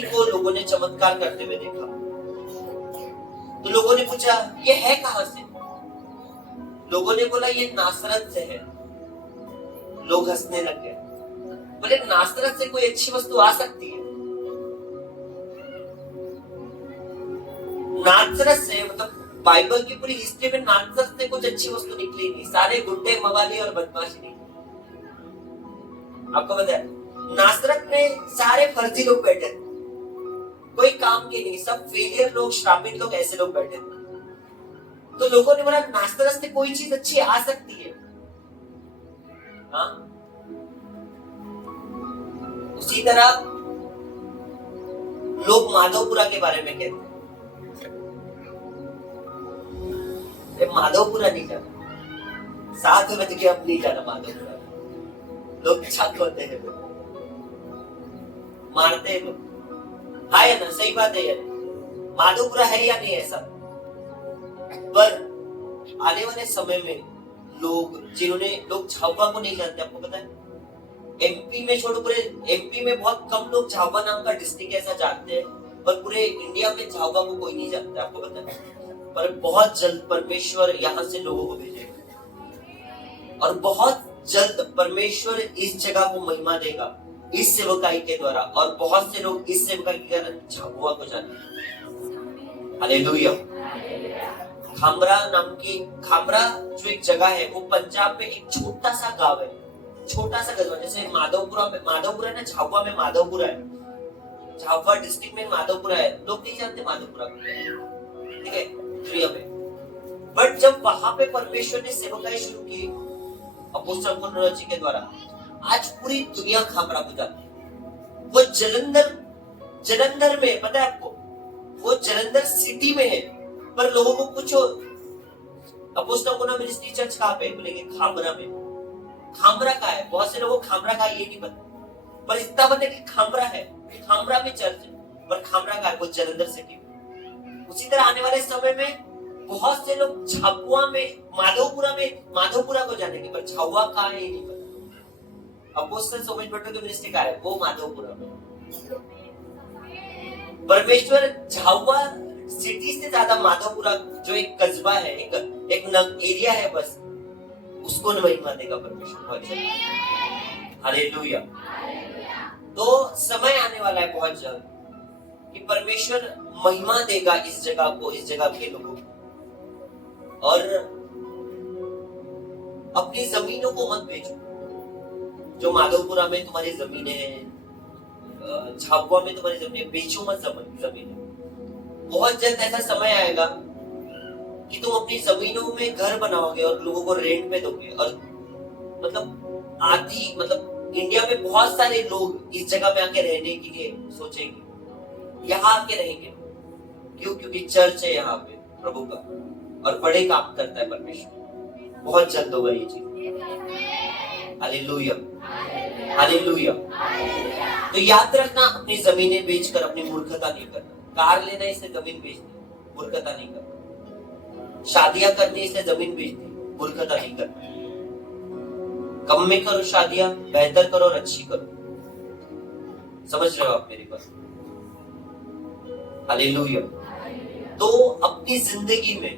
किसी को लोगों ने चमत्कार करते हुए देखा, तो लोगों ने पूछा ये है कहां से? लोगों ने बोला ये नासरत से है। लोग हंसने लग गए, बोले नासरत से कोई अच्छी वस्तु आ सकती है? नासरत से मतलब बाइबल की पूरी हिस्ट्री में नासरत से कुछ अच्छी वस्तु निकली नहीं, सारे गुंडे मवाली और बदमाशी निकली। आपको पता है नासरत में सारे फर्जी लोग बैठे थे, कोई काम के नहीं, सब फेलियर लोग, श्रापित लोग, ऐसे लोग बैठे थे। तो लोगों ने बोला नासरत से कोई चीज अच्छी आ सकती है। हाँ, उसी तरह लोग माधवपुरा के बारे में कहते हैं, माधवपुरा नहीं जाना, 7 बज के अब नहीं जाना माधवपुरा। लोग छक होते हैं, मारते हैं लोग। है ना, सही बात है यार, माधवपुरा है या नहीं ऐसा? पर आने वाले समय में लोग लोग झाबुआ को नहीं जानते, आपको पता है? एमपी में छोड़ो, पूरे एमपी में बहुत कम लोग झाबुआ नाम का डिस्ट्रिक्ट ऐसा जानते हैं, पर पूरे इंडिया में झाबुआ को कोई नहीं जानता, आपको पता है? पर बहुत जल्द परमेश्वर यहाँ से लोगों को भेजेगा और बहुत जल्द परमेश्वर इस जगह को महिमा देगा इस सेवकाई के द्वारा, और बहुत से लोग इस सेवकाई के कारण झाबुआ को जानेंगे। हालेलुया। खामरा नाम की, खामरा जो एक जगह है वो पंजाब में एक छोटा सा गांव है, छोटा सा कस्बा। जैसे माधवपुरा ना, झाबुआ में माधवपुरा है, झाबुआ डिस्ट्रिक्ट में माधवपुरा है, लोग नहीं जानते माधवपुरा को, ठीक है, दुनिया में। बट जब वहां पे परमेश्वर ने सेवकाई शुरू की अपोस्तल पुनरुत्थान जी के द्वारा, आज पूरी दुनिया खामरा को जानती है। वो जलंधर में, पता है आपको, वो जलंधर सिटी में है, पर लोगों को पूछो अपोस्तल पुनरुत्थान मिनिस्ट्री चर्च कहाँ पे, बोलेंगे खामरा में। खामरा का है, बहुत से लोगों को खामरा का ये नहीं पता, पर इतना पता है कि खामरा है, खामरा में चर्च है, पर खामरा का है वो जलंधर सिटी में। उसी तरह आने वाले समय में बहुत से लोग झाबुआ में, माधवपुरा को जानेंगे, पर झाबुआ का है ये नहीं पता। अपोस्तल सोमेश भट्टो की मिनिस्ट्री का है, वो माधवपुरा में। परमेश्वर झाबुआ सिटी से ज्यादा माधवपुरा जो एक कस्बा है, एक एरिया है, बस उसको महिमा देगा परमेश्वर। हालेलुया। तो समय आने वाला है बहुत जल्द कि परमेश्वर महिमा देगा इस जगह को, इस जगह के लोगों को। और अपनी जमीनों को मत बेचो। जो माधवपुरा में तुम्हारी जमीनें हैं, झाबुआ में तुम्हारी जमीनें, बेचो मत जमीनें। बहुत जल्द ऐसा समय आएगा कि तुम अपनी जमीनों में घर बनाओगे और लोगों को रेंट पे दोगे, और मतलब इंडिया में बहुत सारे लोग इस जगह पे आके रहने के लिए सोचेंगे, यहाँ आके रहेंगे। क्यों? क्योंकि चर्च है यहाँ पे प्रभु का, और बड़े काम करता है परमेश्वर। बहुत जल्द होगा ये चीज। Hallelujah, hallelujah. तो याद रखना, अपनी जमीनें बेचकर अपनी मूर्खता नहीं करना। कार लेना इससे जमीन बेच दी, मूर्खता नहीं करना। शादियां करनी इससे जमीन बेच दी, मूर्खता नहीं करना। कम में करो शादियां, बेहतर करो और अच्छी करो। समझ रहे हो आप मेरी बात? हालेलुया। तो अपनी जिंदगी में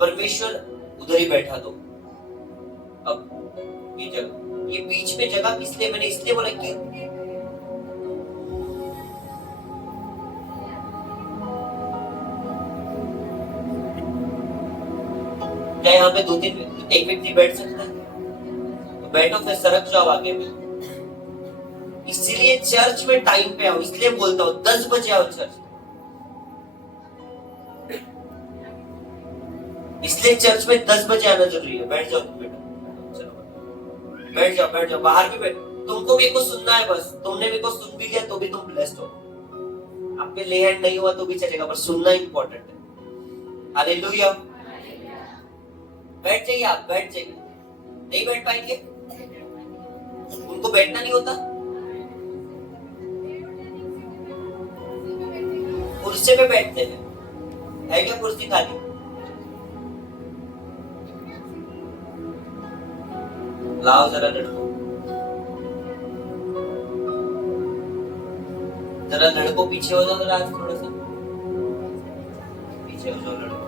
परमेश्वर उधर ही बैठा दो। अब ये जगह, ये बीच में जगह किस लिए, मैंने इसलिए बोला कि क्या यहाँ पे 2-3 एक व्यक्ति बैठ सकता है? तो बैठो, फिर सरक जाओ आगे में। इसलिए चर्च में टाइम पे आओ, इसलिए बोलता हूँ 10 बजे आओ चर्च। इसलिए चर्च में 10 बजे आना जरूरी है। बैठ जाओ तुम बेटा, चलो बैठ जाओ, बाहर भी बैठो। तुमको मेरे को सुनना है, बस तुमने मेरे को सुन भी लिया तो भी तुम ब्लेस्ड हो। आपके ले हैंड नहीं हुआ तो भी चलेगा, पर सुनना इंपॉर्टेंट है। हालेलुया। बैठ जाइए, आप बैठ जाइए। नहीं बैठ पाएंगे, उनको बैठना नहीं होता, कुर्सी पे बैठते हैं। है क्या कुर्सी खाली? लाओ जरा लड़को। जरा लड़कों पीछे हो जाओ, जरा आज थोड़ा सा पीछे हो जाओ, लड़कों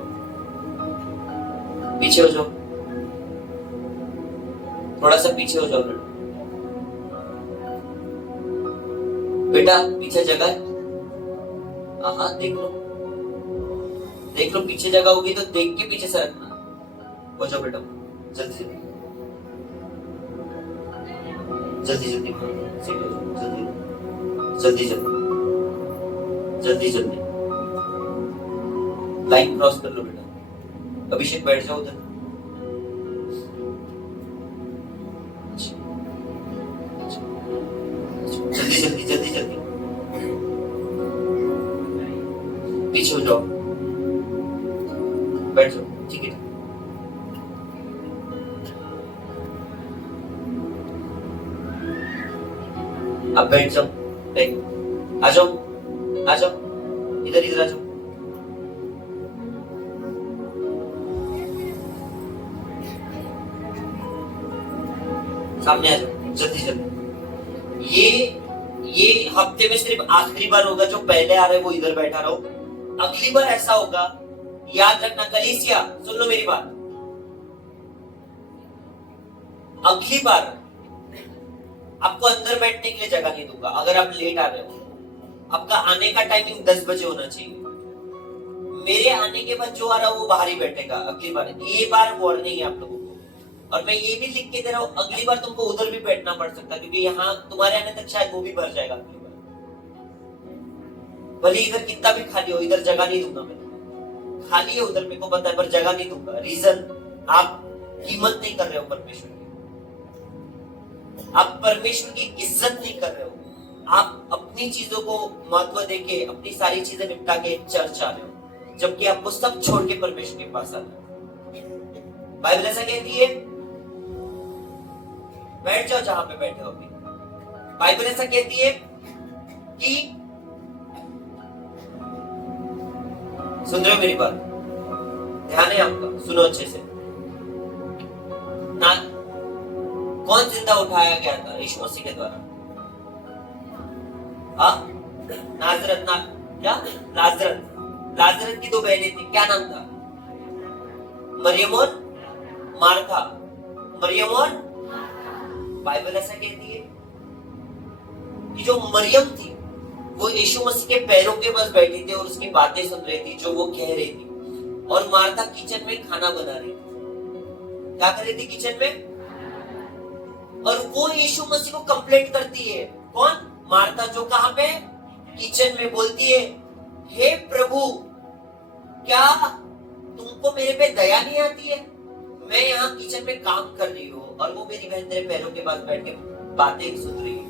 पीछे हो जाओ, थोड़ा सा पीछे हो जाओ लड़कों। बेटा पीछे जगह है? हाँ देख लो पीछे जगह होगी तो देख के पीछे से रखना। हो जाओ बेटा, जल्दी जल्दी जल्दी जल्दी जल्दी जल्दी लाइन क्रॉस कर लो बेटा। अभिषेक बैठ जाओ उधर। जल्दी जल्दी जल्दी जल्दी पीछे हो जाओ, बैठ जाओ, ठीक है। अब बैठ जाओ, आ जाओ आ जाओ, इधर इधर आ जाओ। सामने आ जाओ, जल्दी जल्दी। ये हफ्ते में सिर्फ आखिरी बार होगा, जो पहले आ रहे हैं वो इधर बैठा रहो। अगली बार ऐसा होगा, याद रखना कलीसिया, सुन लो मेरी बात। अगली बार आपको अंदर बैठने के लिए जगह नहीं दूंगा। अगर आप लेट आ रहे हो, आपका आने का टाइमिंग 10 बजे होना चाहिए। मेरे आने के बाद जो आ रहा है वो बाहर ही बैठेगा अगली बार। ये बार वार्निंग है आप लोगों को। और मैं ये भी लिख के दे रहा हूँ, अगली बार तुमको उधर भी बैठना पड़ सकता है, क्योंकि यहाँ तुम्हारे आने तक शायद वो भी भर जाएगा अगली बार। भले इधर कितना भी खाली हो, इधर जगह नहीं दूंगा मैं। खाली है उधर, मेरे को पता है, पर जगह नहीं दूंगा। रीजन, आप कीमत नहीं कर रहे हो परमेश्वर की, आप परमेश्वर की इज्जत नहीं कर रहे हो। आप अपनी चीजों को महत्व देके अपनी सारी चीजें निपटा के चर्च आ रहे हो, जबकि आपको सब छोड़ के परमेश्वर के पास आना है। बाइबल ऐसा कहती है, बैठ जाओ जहां पे बैठे हो अभी। बाइबल ऐसा कहती है कि, सुन रहे हो मेरी बात, ध्यान है आपका, सुनो अच्छे से ना। कौन जिंदा उठाया गया था यीशु मसीह के द्वारा? नाजरत ना, क्या लाजरत की 2 बहनें थी, क्या नाम था? मरियम और मार्था। मरियम और, बाइबल ऐसा कहती है कि जो मरियम थी वो यीशु मसीह के पैरों के पास बैठी थी और उसकी बातें सुन रही थी जो वो कह रही थी। और मार्था किचन में खाना बना रही थी। क्या कर रही थी किचन में? और वो यीशु मसीह को कंप्लेंट करती है। कौन? मार्था, जो कहां पे? किचन में। बोलती है, हे प्रभु, क्या तुमको मेरे पे दया नहीं आती है? मैं यहाँ किचन में काम कर रही हूँ और वो मेरी बहन तेरे पैरों के पास बैठ के बातें सुन रही है।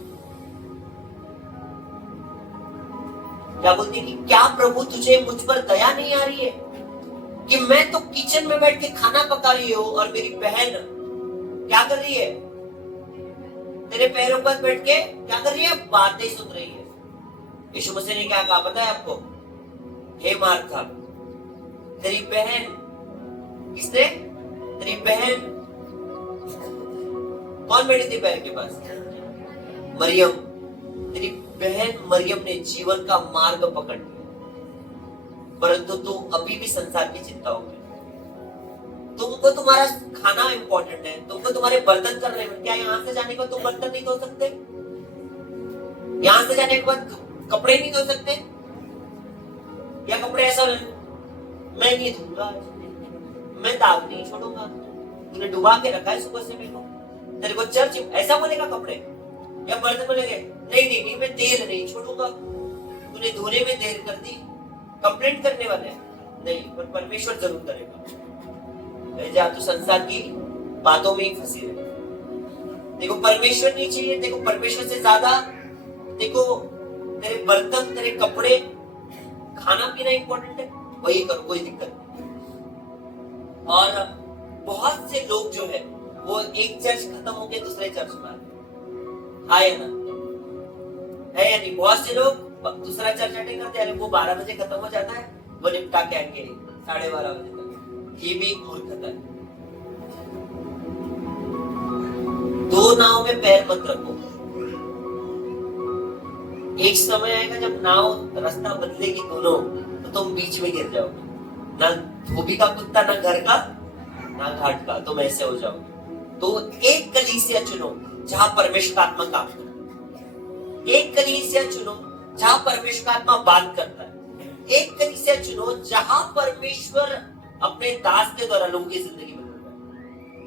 क्या बोलती है कि क्या प्रभु तुझे मुझ पर दया नहीं आ रही है कि मैं तो किचन में बैठ के खाना पका रही हूँ और मेरी बहन क्या कर रही है? तेरे पैरों पर बैठ के क्या कर रही है? बातें सुन रही है। यीशु मसीह ने क्या कहा पता है आपको? हे मार्था, तेरी बहन, किसने? तेरी बहन कौन बैठी थी पैर के पास? मरियम। तेरी बहन मरियम ने जीवन का मार्ग पकड़ लिया, परंतु तू अभी भी संसार की चिंता होगी। तुमको तुम्हारा खाना इंपॉर्टेंट है, तुमको तुम्हारे बर्तन करने हैं। क्या यहाँ से जाने के बाद तुम बर्तन नहीं धो सकते? यहाँ से जाने के बाद कपड़े नहीं धो सकते? या कपड़े ऐसा मैं नहीं धोऊंगा, मैं दाग नहीं छोड़ूंगा, तूने डुबा के रखा है सुबह से मेरे को, तेरे को चर्च ऐसा बोलेगा? कपड़े या बर्तन बोलेंगे नहीं मैं तेल नहीं छोड़ूंगा, तूने धोने में देर कर दी। कंप्लेंट करने वाले नहीं, पर परमेश्वर जरूर करेगा। जा तू संसार की बातों में ही फंसी रहे। देखो परमेश्वर नहीं चाहिए, देखो परमेश्वर से ज्यादा देखो तेरे बर्तन, तेरे कपड़े, खाना पीना इंपॉर्टेंट है, वही करो, कोई दिक्कत नहीं। और बहुत से लोग जो है वो एक चर्च खत्म होके दूसरे चर्च में आते, है ना? है या नहीं? बहुत से लोग दूसरा चर्च अटेंड करते हैं, वो 12 बजे खत्म हो जाता है, वो निपटा के आएंगे 12:30 बजे तक। ये भी एक मूर्खता है। 2 नाव में पैर मत रखो, एक समय आएगा जब नाव रास्ता बदलेगी दोनों, तो तुम बीच में गिर जाओगे। ना धोबी का कुत्ता, ना घर का, ना घाट का, तुम ऐसे हो जाओगे। तो एक कलीसिया चुनो जहां परमेश्वर का आत्मा काम करता है। एक कलीसिया चुनो जहां परमेश्वर का आत्मा बात करता है। एक कलीसिया चुनो जहां परमेश्वर अपने दास के द्वारा लोगों की जिंदगी बदल रहा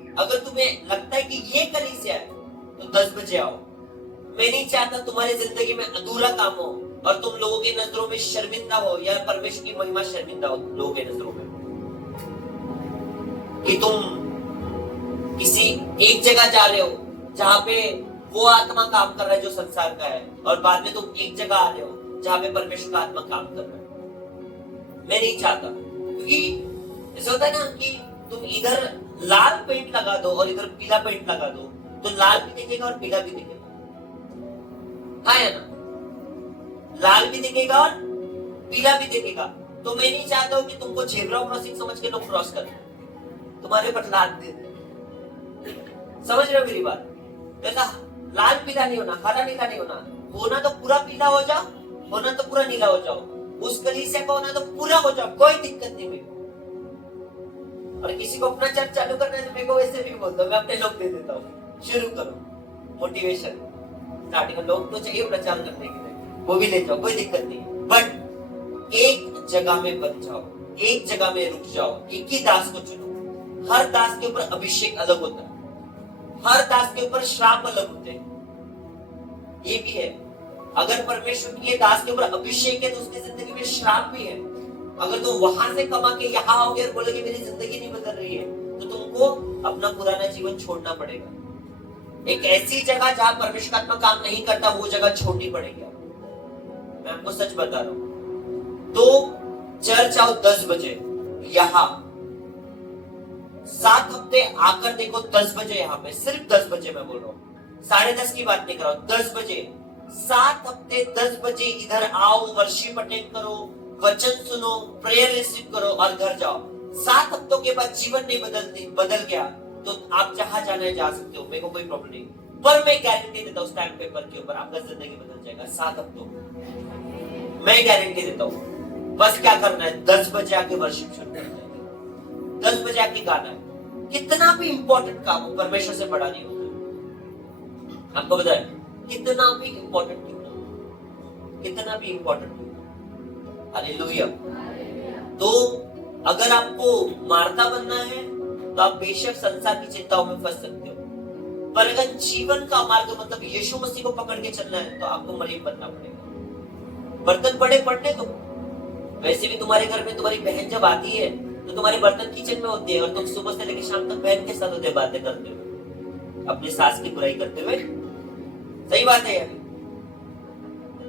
है। अगर तुम्हें लगता है कि ये कलीसिया है तो 10 बजे आओ। मैं नहीं चाहता तुम्हारी जिंदगी में अधूरा काम हो और तुम लोगों की नजरों में शर्मिंदा हो या परमेश्वर की महिमा शर्मिंदा हो लोगों की नजरों में, कि तुम किसी एक जगह जा रहे हो जहां पे वो आत्मा काम कर रहा है जो संसार का है, और बाद में तुम एक जगह आ रहे हो जहां पे परमेश्वर का आत्मा काम कर रहा है। मैं नहीं चाहता, क्योंकि ऐसा होता है ना कि तुम इधर लाल पेंट लगा दो और इधर पीला पेंट लगा दो, तो लाल भी दिखेगा और पीला भी दिखेगा। हाँ है ना, लाल भी दिखेगा और पीला भी दिखेगा। तो मैं नहीं चाहता हूं कि तुमको झेब्रा क्रॉसिंग समझ के लोग क्रॉस कर तुम्हारे पर लाल दे। समझ रहे हो मेरी बात? ऐसा लाल पीला नहीं होना, हरा नीला नहीं होना। होना तो पूरा पीला हो जाओ, होना तो पूरा नीला हो जाओ। उस कलीसिया का होना तो पूरा हो जाओ, कोई दिक्कत नहीं मेरे को। और किसी को अपना चर्च चालू करना है तो मेरे को वैसे भी बोलता हूँ, मैं अपने लोग दे देता हूँ, शुरू करो मोटिवेशन। स्टार्टिंग में लोग तो चाहिए प्रचार करने के लिए, वो भी ले जाओ, कोई दिक्कत नहीं। बट एक जगह में बन जाओ, एक जगह में रुक जाओ, एक ही दास को चुनो। हर दास के ऊपर अभिषेक अलग होता है, हर दास के ऊपर श्राप अलग होते हैं। ये भी है, अगर परमेश्वर के दास के ऊपर अभिषेक है तो उसकी जिंदगी में श्राप भी है। अगर तुम वहां से कमा के यहाँ आओगे और बोलोगे मेरी जिंदगी नहीं बदल रही है, तो तुमको अपना पुराना जीवन छोड़ना पड़ेगा। एक ऐसी जगह जहां परमेश्वर का आत्मा काम नहीं करता, वो जगह छोड़नी पड़ेगी। मैं आपको सच बता रहा हूं। तो चर्च आओ 10 बजे, यहाँ 7 हफ्ते आकर देखो 10 बजे, यहाँ पे सिर्फ 10 बजे मैं बोल रहा हूँ, 10:30 की बात नहीं कर रहा हूं, 10 बजे। 7 हफ्ते 10 बजे इधर आओ, वर्शिप अटेंड करो, वचन सुनो, प्रेयर रिसीव करो और घर जाओ। 7 हफ्तों के बाद जीवन नहीं बदल गया तो आप जहां जाना है जा सकते हो, मेरे को कोई प्रॉब्लम नहीं। पर मैं गारंटी देता हूँ स्टैम्प पेपर के ऊपर आपका जिंदगी बदल जाएगा 7 हफ्तों, मैं गारंटी देता हूँ। बस क्या करना है, 10 बजे आके वर्शिप शुरू करना है, 10 बजे आके गाना है। कितना भी इंपॉर्टेंट काम हो परमेश्वर से बड़ा नहीं होता। आपको पता है, कितना भी इंपॉर्टेंट क्यों ना, कितना भी इंपॉर्टेंट क्यों ना। हालेलुया। तो अगर आपको मार्था बनना है तो आप बेशक संसार की चिंताओं में फंस सकते हो, पर अगर जीवन का मार्ग मतलब यीशु मसीह को पकड़ के चलना है तो आपको मरियम बनना पड़ेगा। बर्तन बड़े पड़ने दो, वैसे भी तुम्हारे घर में तुम्हारी बहन जब आती है तो तुम्हारे बर्तन किचन में होते हैं और तुम सुबह से लेकर शाम तक बहन के साथ होते बातें करते हुए, अपनी सास की बुराई करते हुए। सही बात है यार।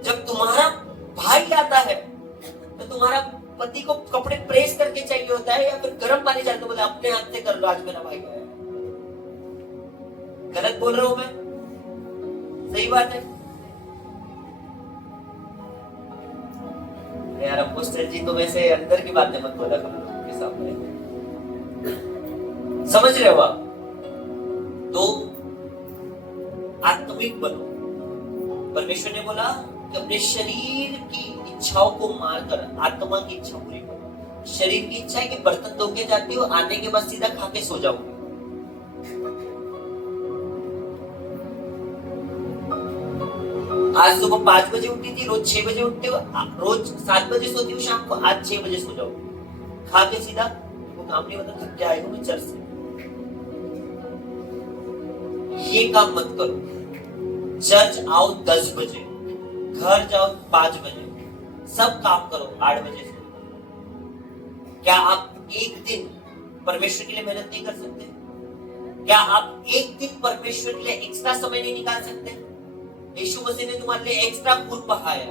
जब तुम्हारा भाई आता है तो तुम्हारा पति को कपड़े प्रेस करके चाहिए होता है या फिर गर्म पानी चाहिए, तो बोले अपने हाथ से कर लो, आज मेरा भाई आया। गलत बोल रहा हूं मैं? सही बात है यार। अपोस्टल जी तो वैसे अंदर की बातें मत बोला करो के सामने, समझ रहे हो आप? तो आत्मिक बनो। परमेश्वर ने बोला कि अपने शरीर की इच्छाओं को मारकर आत्मा की इच्छा पूरी करो। शरीर की इच्छा है कि बर्तन धो के जाती हो, आने के बाद सीधा खा के सो जाओगे। आज सुबह 5 बजे उठी थी, रोज 6 बजे उठते हो, रोज 7 बजे सोती हूँ शाम को, आज 6 बजे सो जाओगे, खा के सीधा। वो काम नहीं होता, थक के आएगा मैं चर्च से। ये काम मत करो। चर्च आओ 10 बजे, घर जाओ 5 बजे, सब काम करो 8 बजे से। क्या आप एक दिन परमेश्वर के लिए मेहनत नहीं कर सकते? क्या आप एक दिन परमेश्वर के लिए एक्स्ट्रा समय नहीं निकाल सकते? यीशु मसीह ने तुम्हारे लिए एक्स्ट्रा खून बहाया।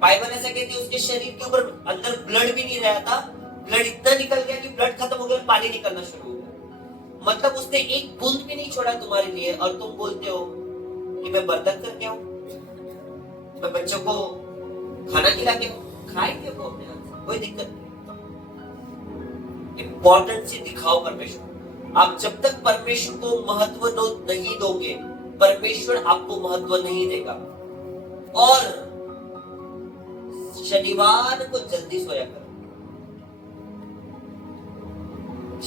बाइबल ऐसा कहती है उसके शरीर के ऊपर अंदर ब्लड भी नहीं रहा था, ब्लड इतना निकल गया कि ब्लड खत्म हो गया, पानी निकलना शुरू हो गया। मतलब उसने एक बूंद भी नहीं छोड़ा तुम्हारे लिए, और तुम बोलते हो कि मैं बर्तन करके आऊं, मैं बच्चों को खाना खिला के खाएंगे वो अपने हाथ से, कोई दिक्कत नहीं। इंपॉर्टेंट से दिखाओ परमेश्वर। आप जब तक परमेश्वर को महत्व नहीं दोगे, परमेश्वर आपको महत्व नहीं देगा। और शनिवार को जल्दी सोया करो।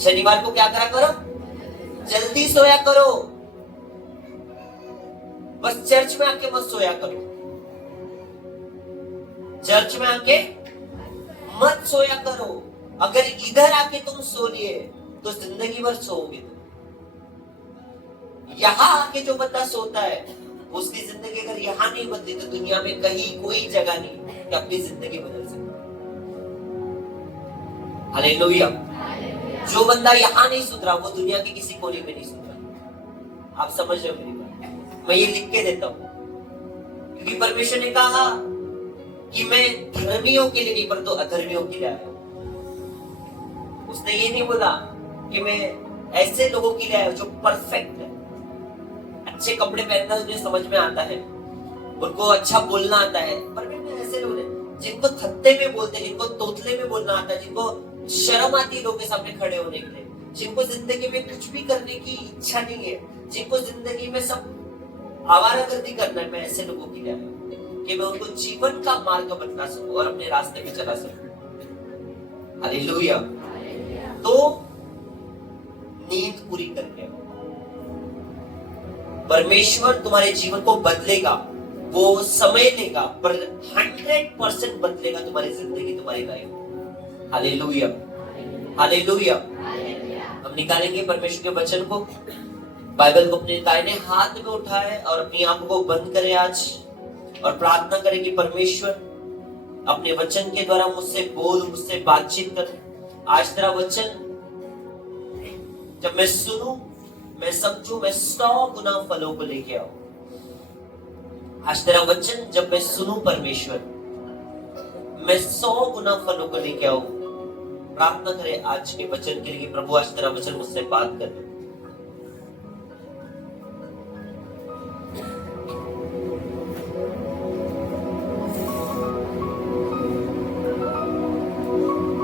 शनिवार को क्या करा करो? जल्दी सोया करो। बस चर्च में आके मत सोया करो। चर्च में आके मत सोया करो। अगर इधर आके तुम सो लिए तो जिंदगी भर सोओगे तुम। यहां आके जो बंदा सोता है उसकी जिंदगी अगर यहां नहीं बदली तो दुनिया में कहीं कोई जगह नहीं कि अपनी जिंदगी बदल सके। हालेलुया। जो बंदा यहां नहीं सुधरा वो दुनिया के किसी कोने में नहीं सुधरा। आप समझ रहे हो मेरी बात? मैं ये लिख के देता हूं क्योंकि परमेश्वर ने कहा कि मैं धर्मियों के लिए नहीं परंतु अधर्मियों के लिए आया हूं। उसने ये नहीं बोला कि मैं ऐसे लोगों के लिए आया हूं जो परफेक्ट है, अच्छे कपड़े पहनना उन्हें समझ में आता है, उनको अच्छा बोलना आता है। पर मैं ऐसे लोग हैं जिनको थत्ते में बोलते हैं, जिनको तोतले में बोलना आता है, जिनको शर्म आती है लोगों के सामने खड़े होने के लिए, जिनको जिंदगी में कुछ भी करने की इच्छा नहीं है, जिनको जिंदगी में सब आवारागर्दी करना है। मैं ऐसे लोगों के लिए आया हूं कि मैं उनको जीवन का मार्ग बतला सकूं और अपने रास्ते में चला सकूं। हालेलुया। तो नींद पूरी करके परमेश्वर तुम्हारे जीवन को बदलेगा। वो समय लेगा पर 100% बदलेगा तुम्हारी जिंदगी, तुम्हारी लाइफ। Hallelujah, hallelujah. हम निकालेंगे परमेश्वर के वचन को, बाइबल को अपने दाहिने हाथ में उठाए और अपनी आंखों को बंद करें आज और प्रार्थना करें कि परमेश्वर अपने वचन के द्वारा मुझसे बोल, मुझसे बातचीत कर। आज तेरा वचन जब मैं सुनूं, मैं समझूं, मैं 100 गुना फलों को लेके आऊं। आज तेरा वचन जब मैं सुनूं परमेश्वर, मैं 100 गुना फलों को लेके आऊं। प्रार्थना करें आज के वचन के लिए, प्रभु आज तेरा वचन मुझसे बात कर।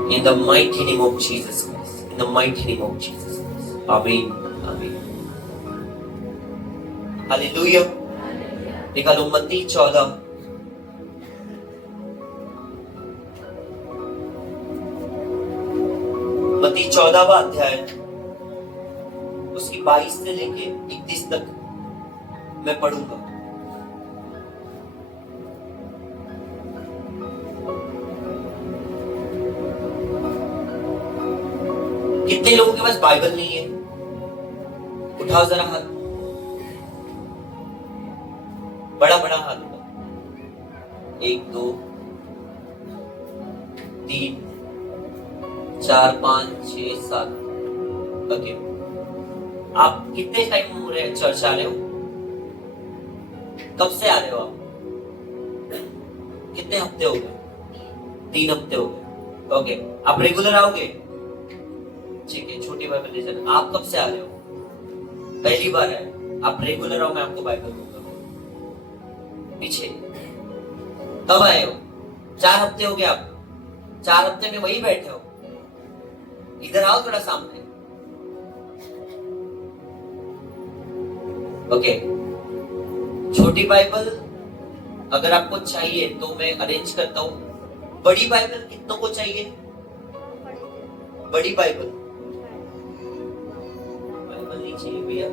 In the mighty name of Jesus Christ. In the mighty name of Jesus Christ. Amen. Amen. Hallelujah. निकालो मत्ती 14। मत्ती 14वां अध्याय उसकी 22 से लेके 31 तक मैं पढ़ूंगा। कितने लोगों के पास बाइबल नहीं है? उठाओ जरा हाथ, बड़ा बड़ा हाथ उठाओ। 1 2 3 4 5 6 7। ओके, आप कितने टाइम हो रहे हैं चर्च आ रहे हो? कब से आ रहे हो आप? कितने हफ्ते हो गए? 3 हफ्ते हो गए। ओके, आप रेगुलर आओगे? ठीक है, छोटी बाइबल ले चलो। आप कब से आ रहे हो? पहली बार है। आप रेगुलर आओ, मैं आपको बाइबल दूंगा। पीछे कब आए हो? 4 हफ्ते हो गए। आप 4 हफ्ते में वही बैठे हो? इधर आओ थोड़ा सामने। ओके, छोटी बाइबल अगर आपको चाहिए तो मैं अरेंज करता हूँ। बड़ी बाइबल कितनों को चाहिए? बड़ी बाइबल नहीं चाहिए भैया,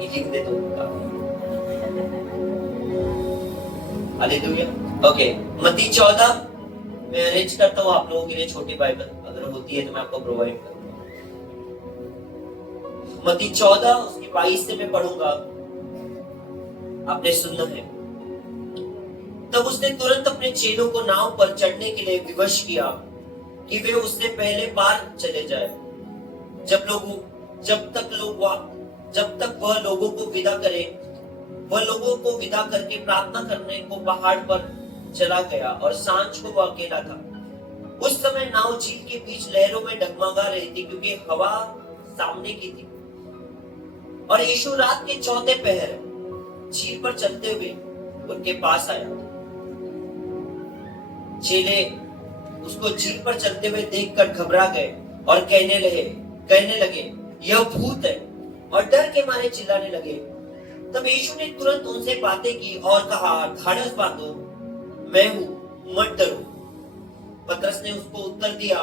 ये लिख दे तो। हालेलुया। ओके, मत्ती 14 मैं अरेंज करता हूँ आप लोगों के लिए। छोटी बाइबल अगर होती है तो मैं आपको प्रोवाइड करूंगा। मत्ती 14 उसकी 22 से मैं पढ़ूंगा, आपने सुनना है। तब उसने तुरंत अपने चेलों को नाव पर चढ़ने के लिए विवश किया कि वे उससे पहले पार चले जाए, जब तक वह लोगों को विदा करे। वह लोगों को विदा करके प्रार्थना करने को पहाड़ पर चला गया और सांझ को वह अकेला था। उस समय नाव झील के बीच लहरों में डगमगा रही थी क्योंकि हवा सामने की थी। और यीशु रात के 4थे पहर झील पर चलते हुए उनके पास आया। चेले उसको झील पर चलते हुए देखकर घबरा गए और कहने लगे यह भूत है, और डर के मारे चिल्लाने लगे। तब यीशु ने तुरंत उनसे बातें की और कहा, ढाढ़स बांधो, मैं हूं, मत डरो। पतरस ने उसको उत्तर दिया,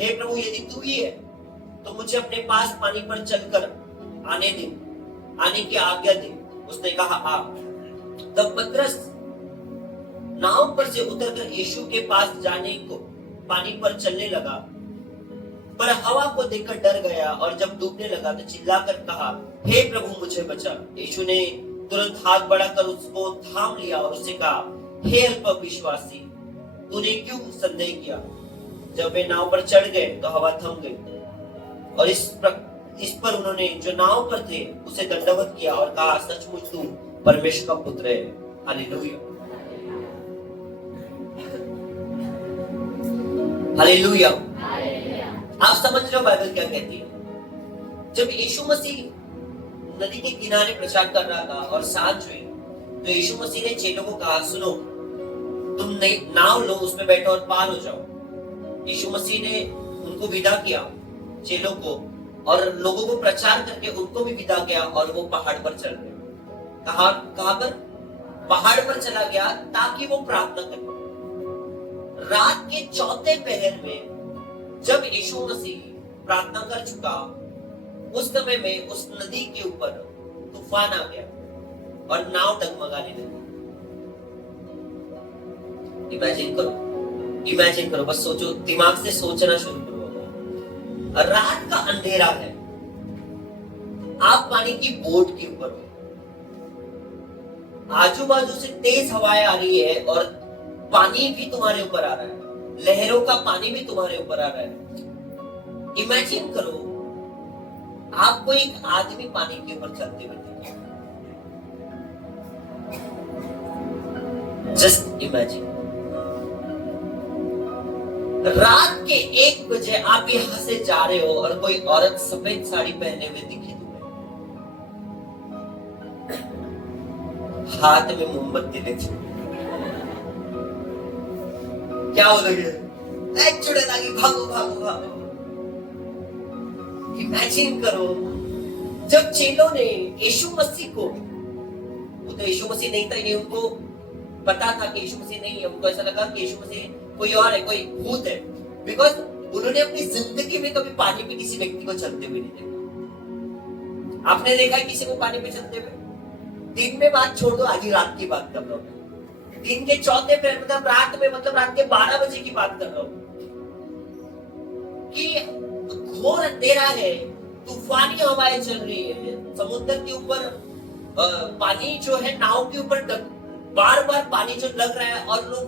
हे प्रभु, यदि तू ही है तो मुझे अपने पास पानी पर चलकर आने की आज्ञा दे। उसने कहा, आ। तब पतरस नाव पर से उतरकर यीशु के पास जाने को पानी पर चलने लगा, पर हवा को देखकर डर गया और जब डूबने लगा तो चिल्लाकर कहा, हे प्रभु, मुझे बचा। यीशु ने तुरंत हाथ बढ़ाकर उसको थाम लिया और उससे कहा, हे अल्पविश्वासी, तूने क्यों संदेह किया? जब वे नाव पर चढ़ गए तो हवा थम गई और इस पर उन्होंने जो नाव पर थे उसे दंडवत किया और कहा, सचमुच तू परमेश्वर का पुत्र है। Hallelujah, hallelujah. आप समझ रहे हो बाइबल क्या कहती है? जब यीशु मसीह नदी के किनारे प्रचार कर रहा था और सांझ हुई तो यीशु मसीह ने चेलों को कहा, सुनो, तुम नई नाव लो, उसमें बैठो और पार हो जाओ। यीशु मसीह ने उनको विदा किया, चेलों को, और लोगों को प्रचार करके उनको भी विदा किया और वो पहाड़ पर चल गए। कहां पर? पहाड़ पर चला गया ताकि वो प्रार्थना करे। रात के चौथे पहर में जब यीशु मसीह प्रार्थना कर चुका, उस समय में उस नदी के ऊपर तूफान आ गया और नाव डगमगाने लगी। इमेजिन करो, बस सोचो, दिमाग से सोचना शुरू करो। रात का अंधेरा है, आप पानी की बोट के ऊपर हो, आजू बाजू से तेज हवाएं आ रही है और पानी भी तुम्हारे ऊपर आ रहा है, लहरों का पानी भी तुम्हारे ऊपर आ रहा है। इमेजिन करो, आपको एक आदमी पानी के ऊपर चलते हुए दिखे। जस्ट इमेजिन, रात के 1 बजे आप यहां से जा रहे हो और कोई औरत सफेद साड़ी पहने हुए दिखी तुम्हें, हाथ में मोमबत्ती लेके, क्या बोलोगे? भागो भागो भागो। इमेजिन करो, जब चेलों ने यीशु मसीह को, वो तो यीशु मसीह नहीं था, ये उनको पता था कि यीशु मसीह नहीं है, उनको ऐसा लगा कि यीशु मसीह कोई और है, कोई भूत है, बिकॉज उन्होंने अपनी जिंदगी में कभी पानी पे किसी व्यक्ति को चलते हुए नहीं देखा। आपने देखा है किसी को पानी पे चलते हुए? दिन में बात छोड़ दो, आज रात की बात कर रहा हूं, दिन के चौथे पहर, मतलब रात में, मतलब रात के 12 बजे की बात कर रहा हूं कि घोर अंधेरा है, तूफानी हवाएं चल रही है, समुद्र के ऊपर पानी जो है नाव के ऊपर बार बार पानी जो लग रहा है और लोग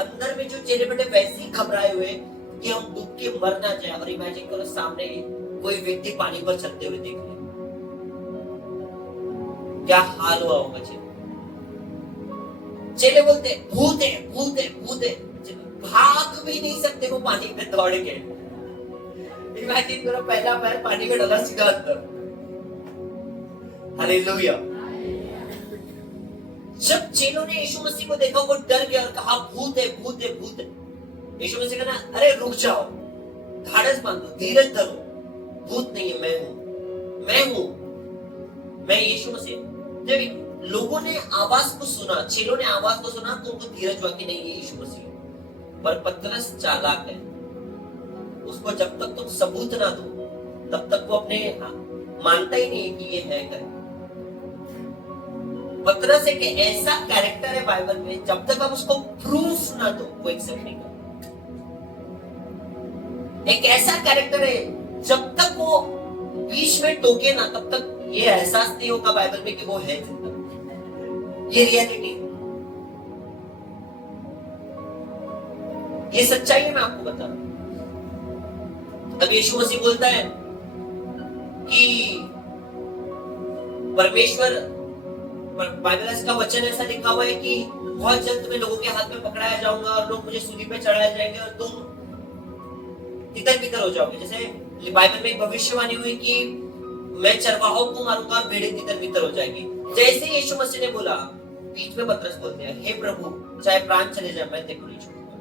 अंदर में जो चेहरे बेटे वैसे ही घबराए हुए कि हम डूब के मर ना जाए। और इमेजिन करो, सामने कोई व्यक्ति पानी पर चलते हुए देख ले, क्या हाल हुआ होगा? चेले बोलते, भूत है, भूत है, भूत है, भाग भी नहीं सकते वो पानी में दौड़ के। इमेजिन करो, पहला पैर पानी में डाला, सीधा अंदर। हालेलुया। जब चेलों ने यीशु मसीह को देखा, वो डर गया और कहा, भूत है, भूत है, भूत है। यीशु मसीह कहना, अरे रुक जाओ, धाड़स बांधो, धीरज धरो, भूत नहीं है, मैं हूं। मैं यीशु मसीह। जब लोगों ने आवाज को सुना, चेलों ने आवाज को सुना, तो उनको धीरज हुआ कि नहीं, ये यीशु मसीह। पर पतरस चालाक है, उसको जब तक तुम सबूत ना दो तब तक वो अपने मानता ही नहीं कि ये है कर। पतरस एक ऐसा कैरेक्टर है बाइबल में, जब तक आप उसको प्रूफ ना दो वो एक्सेप्ट नहीं करता। एक ऐसा कैरेक्टर है, जब तक वो बीच में टोके ना तब तक ये एहसास नहीं होगा बाइबल में कि वो है जिंदा। ये रियलिटी, ये सच्चाई है, मैं आपको बता रहा हूं। अब यीशु मसीह बोलता है कि परमेश्वर, बाइबल का वचन ऐसा लिखा हुआ है कि बहुत जल्द मैं लोगों के हाथ में पकड़ाया जाऊंगा और लोग मुझे सूली पे चढ़ाए जाएंगे और तुम तितर बितर हो जाओगे। जैसे बाइबल में एक भविष्यवाणी हुई कि मैं चरवाहों को मारूंगा और भेड़ें तितर बितर हो जाएगी। जैसे यीशु मसीह ने बोला, बीच में पतरस बोलते हैं, हे प्रभु, चाहे प्राण चले जाए मैं तेरे को नहीं छोड़ूंगा।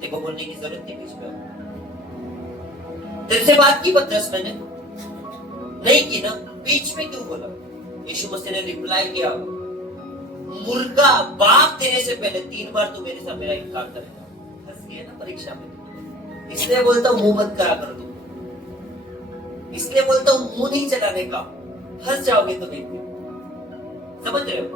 तेरे को बोलने की जरूरत नहीं, बीच में तेरे से बात की पतरस, मैंने नहीं की ना, बीच में क्यों बोला? यीशु मसीह ने रिप्लाई किया, मुर्गा बाप देने से पहले 3 बार तू मेरे साथ मेरा इनकार करेगा। हंस गया ना परीक्षा में। इसलिए बोलता हूं मुंह बंद करा कर दो, इसलिए बोलता हूं मुंह नहीं चलाने का, फंस जाओगे तुम एक दिन। समझ रहे हो?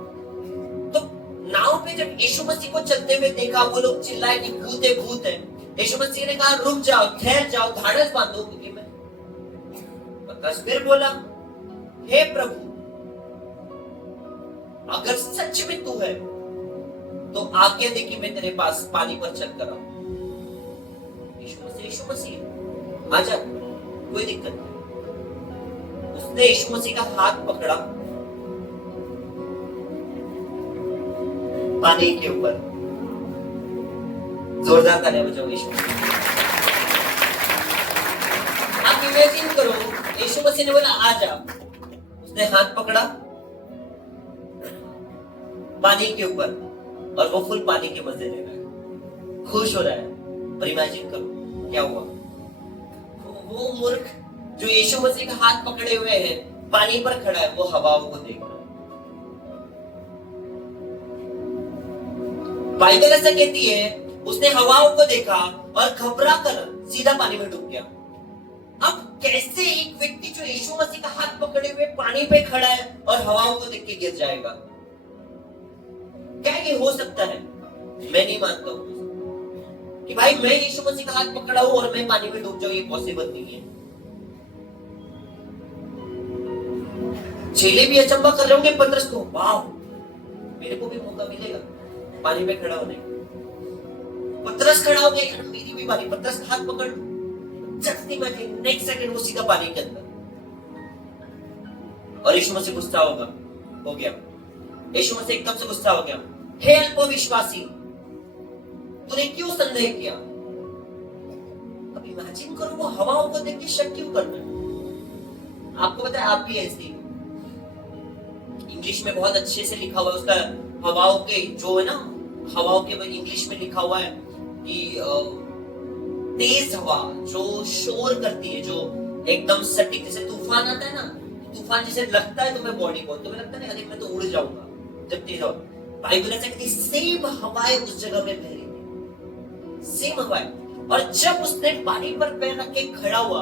तो नाव पे जब यीशु मसीह को चलते हुए देखा, वो लोग चिल्लाए कि भूत है भूत है। यीशु मसीह ने कहा रुक जाओ, ठहर जाओ, धाड़स बांधो, क्योंकि मैं पतरस फिर बोला हे प्रभु अगर सच में तू है तो आज्ञा दे कि मैं तेरे पास पानी पर चल कर आऊं। यीशु मसीह आजा, कोई दिक्कत नहीं। उसने यीशु मसीह का हाथ पकड़ा पानी के ऊपर, जोरदार तालियां बजाओ यीशु। आप इमेजिन करो, यीशु मसीह ने बोला आजा, उसने हाथ पकड़ा पानी के ऊपर और वो फुल पानी के मजे ले रहा है, खुश हो रहा है। पर इमेजिन करो क्या हुआ। वो मूर्ख जो यीशु मसीह का हाथ पकड़े हुए है, पानी पर खड़ा है, वो हवाओं को देख रहा है। बाइबल ऐसा कहती है उसने हवाओं को देखा और घबरा कर सीधा पानी में डूब गया। अब कैसे एक व्यक्ति जो यीशु मसीह का हाथ पकड़े हुए पानी पे खड़ा है और हवाओं को देख के गिर जाएगा? क्या ये हो सकता है? मैं नहीं मानता हूं कि भाई मैं यीशु मसीह का हाथ पकड़ा हूं और मैं पानी में डूब जाऊं, ये पॉसिबल नहीं है। चेले भी अचंभा कर रहे होंगे पतरस को, वाह मेरे को भी मौका मिलेगा पानी में खड़ा होने। पतरस खड़ा हो गया, यार मेरी भी बारी, पतरस का हाथ पकड़, नेक्स्ट सेकंड वो सीधा पानी के अंदर। और यीशु मसीह गुस्सा हो गया। यीशु मसीह एकदम से गुस्सा हो गया, हे अल्पविश्वासी तूने क्यों संदेह किया? अब इमेजिन करो वो हवाओं को देख के शक क्यों करना। आपको पता है आप भी ऐसी, इंग्लिश में बहुत अच्छे से लिखा हुआ है उसका, हवाओं के जो है ना, हवाओं के इंग्लिश में लिखा हुआ है कि तेज हवा जो शोर करती है, जो एकदम सटीक, जैसे तूफान आता है ना, तूफान जैसे लगता है तुम्हें बॉडी को, तुम्हें लगता है अरे मैं तो उड़ जाऊंगा जब तेज हवा। बाइबल ऐसा कहती है सेम हवाएं उस जगह में बह रही थी, सेम हवाएं। और जब उसने पानी पर पैर रख के खड़ा हुआ,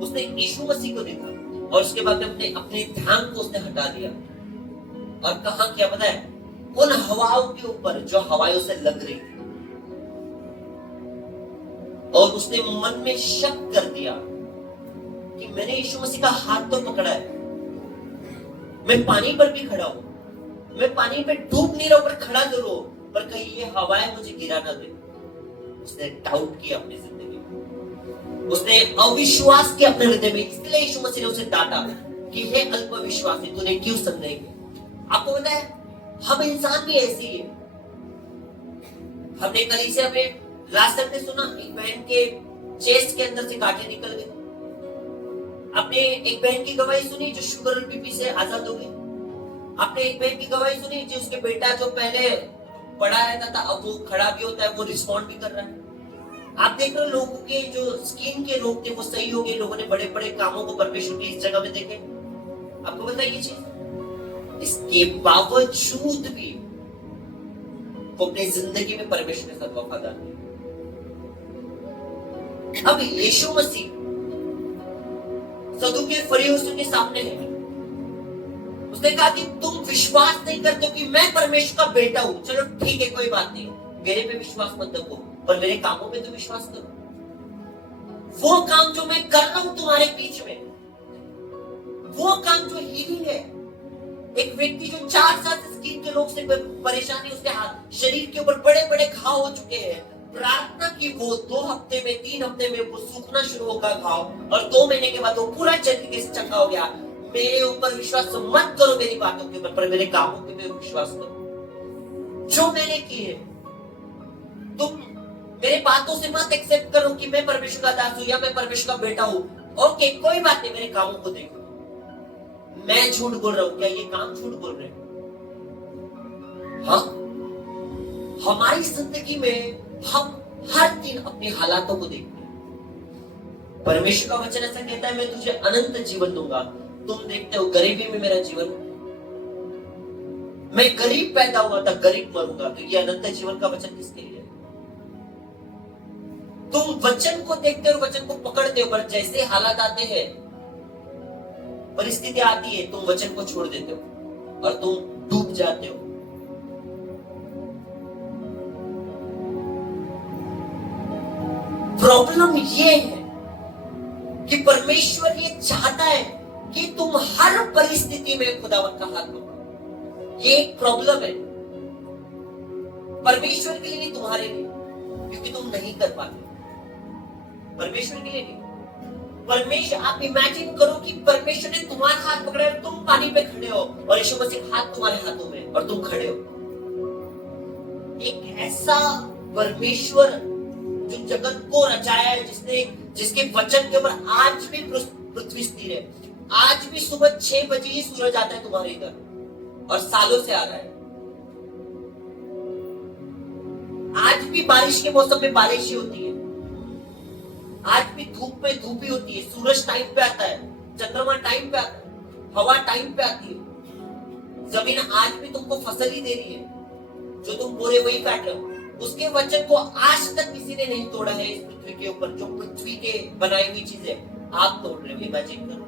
उसने यीशु मसीह को देखा और उसके बाद में अपने ध्यान को उसने हटा दिया और कहा क्या पता है, उन हवाओं के ऊपर जो हवाओं से लग रही थी। और उसने मन में शक कर दिया कि मैंने यीशु मसीह का हाथ तो पकड़ा है, मैं पानी पर भी खड़ा हूं, मैं पानी पे डूब नहीं रहा हूं, पर खड़ा जरूर हूं, पर कहीं ये हवाएं मुझे गिरा ना दे। उसने डाउट किया अपनी जिंदगी में, उसने अविश्वास किया अपने हृदय में। इसलिए यीशु मसीह ने उसे डांटा कि हे अल्पविश्वासी तूने क्यों संदेह किया। आपको पता है हम इंसान भी ऐसे ही है। हमने कलीसिया में लास्ट टाइम ने सुना एक बहन के चेस्ट के अंदर से गांठें निकल गई। आपने एक बहन की गवाही सुनी जो शुगर और बीपी से आजाद हो गई। आपने एक बहन की गवाही सुनी जो उसके बेटा जो पहले पड़ा रहता था अब वो खड़ा भी होता है, वो रिस्पॉन्ड भी कर रहा है। आप देख रहे हो लोगों के जो स्किन के रोग थे वो सही हो गए, लोगों ने बड़े बड़े कामों को परमेश्वर की इस जगह में देखे। आपको पता है ये चीज, इसके बावजूद भी वो अपनी जिंदगी में परमेश्वर के साथ वफादार है। अब यीशु मसीह सदूकी फरीसियों के सामने है। उसने कहा कि तुम विश्वास नहीं करते हो कि मैं परमेश्वर का बेटा हूं, चलो ठीक है कोई बात नहीं, मेरे पे विश्वास मत रखो, पर मेरे कामों पे तो विश्वास करो। वो काम जो मैं कर रहा हूं तुम्हारे बीच में, वो काम जो हीलिंग है, एक व्यक्ति जो 4 साल से स्किन के रोग से परेशानी, उसके हाथ शरीर के ऊपर बड़े बड़े घाव हो चुके हैं, प्रार्थना की वो 2 हफ्ते में 3 हफ्ते में वो सूखना शुरू होगा घाव, और 2 महीने के बाद वो पूरा तरीके से चंगा हो गया। मेरे ऊपर विश्वास मत करो मेरी बातों के ऊपर, पर मेरे कामों के ऊपर विश्वास करो जो मैंने की है। तुम मेरे बातों से मत एक्सेप्ट करो कि मैं परमेश्वर का दास हूं या मैं परमेश्वर का बेटा हूं। ओके कोई बात नहीं, मेरे कामों को देखो, मैं झूठ बोल रहा हूं, क्या ये काम झूठ बोल रहे हैं? हाँ, हमारी जिंदगी में हम हर दिन अपने हालातों को देखते हैं। परमेश्वर का वचन ऐसा कहता है मैं तुझे अनंत जीवन दूंगा। तुम देखते हो गरीबी में मेरा जीवन, मैं गरीब पैदा हुआ था, गरीब मरूंगा, तो ये अनंत जीवन का वचन किसके लिए? तुम वचन को देखते हो, वचन को पकड़ते हो, पर जैसे हालात आते हैं, परिस्थिति आती है, तुम वचन को छोड़ देते हो और तुम डूब जाते हो। प्रॉब्लम ये है कि परमेश्वर ये चाहता है कि तुम हर परिस्थिति में खुदावन का हाथ पकड़ो। ये एक प्रॉब्लम है परमेश्वर के लिए नहीं, तुम्हारे लिए, क्योंकि तुम नहीं कर पाते। परमेश्वर के लिए नहीं, परमेश्वर, आप इमेजिन करो कि परमेश्वर ने तुम्हारा हाथ पकड़ा है, तुम पानी पे खड़े हो और यीशु मसीह का हाथ तुम्हारे हाथों में और तुम खड़े हो। एक ऐसा परमेश्वर जो जगत को रचाया है, जिसके वचन के ऊपर आज भी पृथ्वी स्थिर है। आज भी सुबह 6 बजे ही सूरज आता है तुम्हारे इधर और सालों से आ रहा है। आज भी बारिश के मौसम में बारिश ही होती है। आज भी धूप में धूप ही होती है। सूरज टाइम पे आता है, चंद्रमा टाइम पे आता है, हवा टाइम पे आती है। जमीन आज भी तुमको फसल ही दे रही है, जो तुम बोरे वही काट रहे हो। उसके वचन को आज तक किसी ने नहीं तोड़ा है इस पृथ्वी के ऊपर। जो पृथ्वी के बनाई हुई चीजें आप तोड़ रहे हो, इमेजिन करो।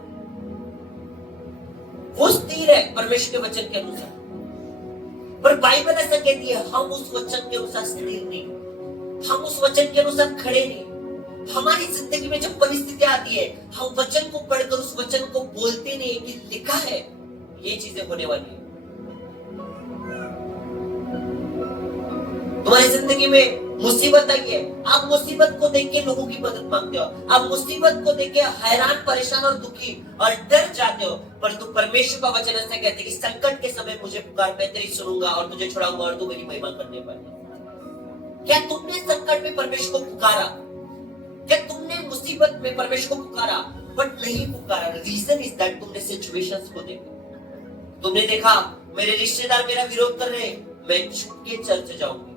वो स्थिर है परमेश्वर के वचन के अनुसार, पर बाइबल ऐसा कहती है हम उस वचन के अनुसार स्थिर नहीं, हम उस वचन के अनुसार खड़े नहीं। हमारी जिंदगी में जब परिस्थिति आती है, हम वचन को पढ़कर उस वचन को बोलते नहीं कि लिखा है ये चीजें होने वाली है। तुम्हारी जिंदगी में मुसीबत आई है, आप मुसीबत को देख के लोगों की मदद मांगते हो, आप मुसीबत को देख के हैरान, परेशान और दुखी और डर जाते हो, परंतु परमेश्वर का वचन ऐसा कहते हैं कि संकट के समय मुझे पुकार, मैं तेरी सुनूंगा और तुझे छुड़ाऊंगा और तू मेरी महिमा करने पाएगा। क्या तुमने संकट में परमेश्वर को पुकारा? क्या तुमने मुसीबत में परमेश्वर को पुकारा? बट नहीं पुकारा। रीजन इज दैट तुमने सिचुएशंस को देखा। तुमने देखा मेरे रिश्तेदार मेरा विरोध कर रहे हैं, मैं छुपके चर्च जाऊंगी।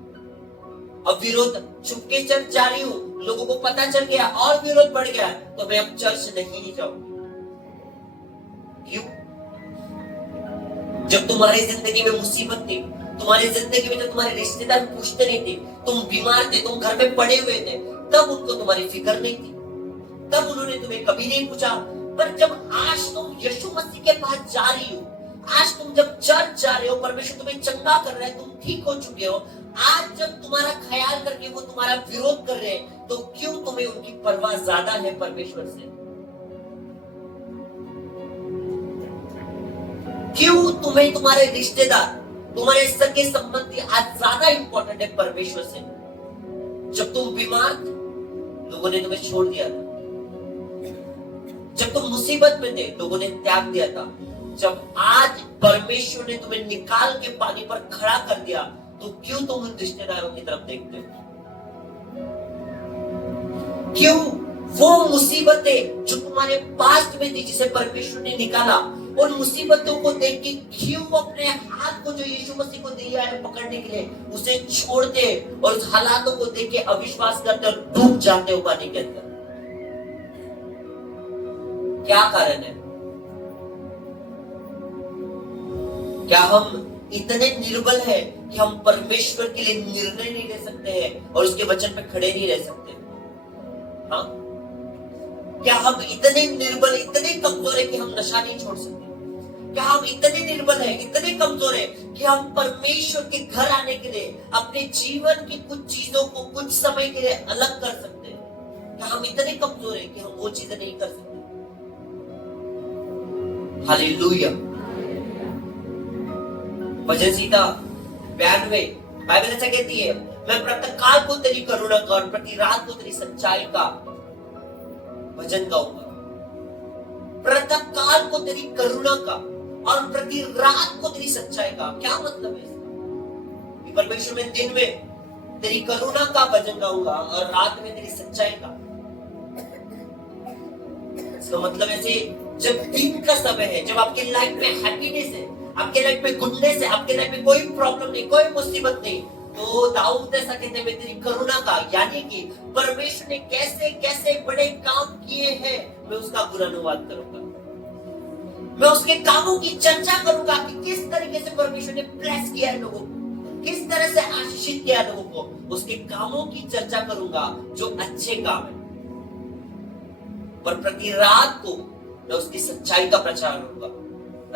अब विरोध, छुपके चर्च जा रही हूँ, लोगों को पता चल गया और विरोध बढ़ गया, तो मैं अब चर्च नहीं जाऊंगी। क्यों? जब तुम्हारी जिंदगी में मुसीबत थी, तुम्हारी जिंदगी में जब तुम्हारे रिश्तेदार पूछते नहीं थे, तुम बीमार थे, तुम घर में पड़े हुए थे, तब उनको तुम्हारी फिक्र नहीं थी, तब उन्होंने तुम्हें कभी नहीं पूछा। पर जब आज तुम यीशु मसीह के पास जा रही हो, आज तुम जब चर्च जा रहे हो, परमेश्वर तुम्हें चंगा कर रहा है, तुम ठीक हो चुके हो, आज जब तुम्हारा ख्याल करके वो तुम्हारा विरोध कर रहे हैं, तो क्यों तुम्हें उनकी परवाह ज्यादा है परमेश्वर से? क्यों तुम्हें तुम्हारे रिश्तेदार, तुम्हारे सगे संबंधी आज ज्यादा इंपॉर्टेंट है परमेश्वर से? जब तुम बीमार थे, लोगों ने तुम्हें छोड़ दिया था। जब तुम मुसीबत में थे, लोगों ने त्याग दिया था। जब आज परमेश्वर ने तुम्हें निकाल के पानी पर खड़ा कर दिया, तो क्यों तुम उन रिश्तेदारों की तरफ देखते हो? क्यों वो मुसीबतें जो तुम्हारे पास्ट में थी, जिसे परमेश्वर ने निकाला, उन मुसीबतों को देख के क्यों अपने हाथ को जो यीशु मसीह को दिया है पकड़ने के लिए, उसे छोड़ते और उस हालातों को देख के अविश्वास करते और डूब जाते हो पानी के अंदर? क्या कारण है? क्या हम इतने निर्बल हैं कि हम परमेश्वर के लिए निर्णय नहीं ले सकते हैं और उसके वचन पे खड़े नहीं रह सकते? हाँ? क्या हम इतने निर्बल, इतने कमजोर हैं कि हम नशा नहीं छोड़ सकते? क्या हम इतने निर्बल हैं, इतने कमजोर हैं कि हम परमेश्वर के घर आने के लिए अपने जीवन की कुछ चीजों को कुछ समय के लिए अलग कर सकते हैं? क्या हम इतने कमजोर हैं कि हम वो चीजें नहीं कर सकते? हालेलुया। भजन संहिता 92 बाइबल ऐसा कहती है, मैं प्रातःकाल को तेरी करुणा का और प्रति रात को तेरी सच्चाई का भजन गाऊंगा। प्रातःकाल को तेरी करुणा का और प्रति रात को तेरी सच्चाई का। क्या मतलब है इसका? परमेश्वर में दिन में तेरी करुणा का भजन गाऊंगा और रात में तेरी सच्चाई का। इसका मतलब ऐसे, जब दिन का समय है, जब आपकी लाइफ में हैप्पीनेस है, आपके लाइफ में गुडनेस है, आपके लाइफ में कोई प्रॉब्लम नहीं, कोई मुसीबत नहीं, तो दाऊद ऐसा कहते हैं, मैं तेरी करुणा का, यानी कि परमेश्वर ने कैसे कैसे बड़े काम किए हैं, मैं उसका गुणानुवाद करूंगा। मैं उसके कामों की चर्चा करूंगा कि किस तरीके से परमेश्वर ने ब्लेस किया है लोगों को, किस तरह से आशीषित किया है लोगों को। उसके कामों की चर्चा करूंगा जो अच्छे काम है, पर प्रति रात को मैं उसकी सच्चाई का प्रचार करूंगा।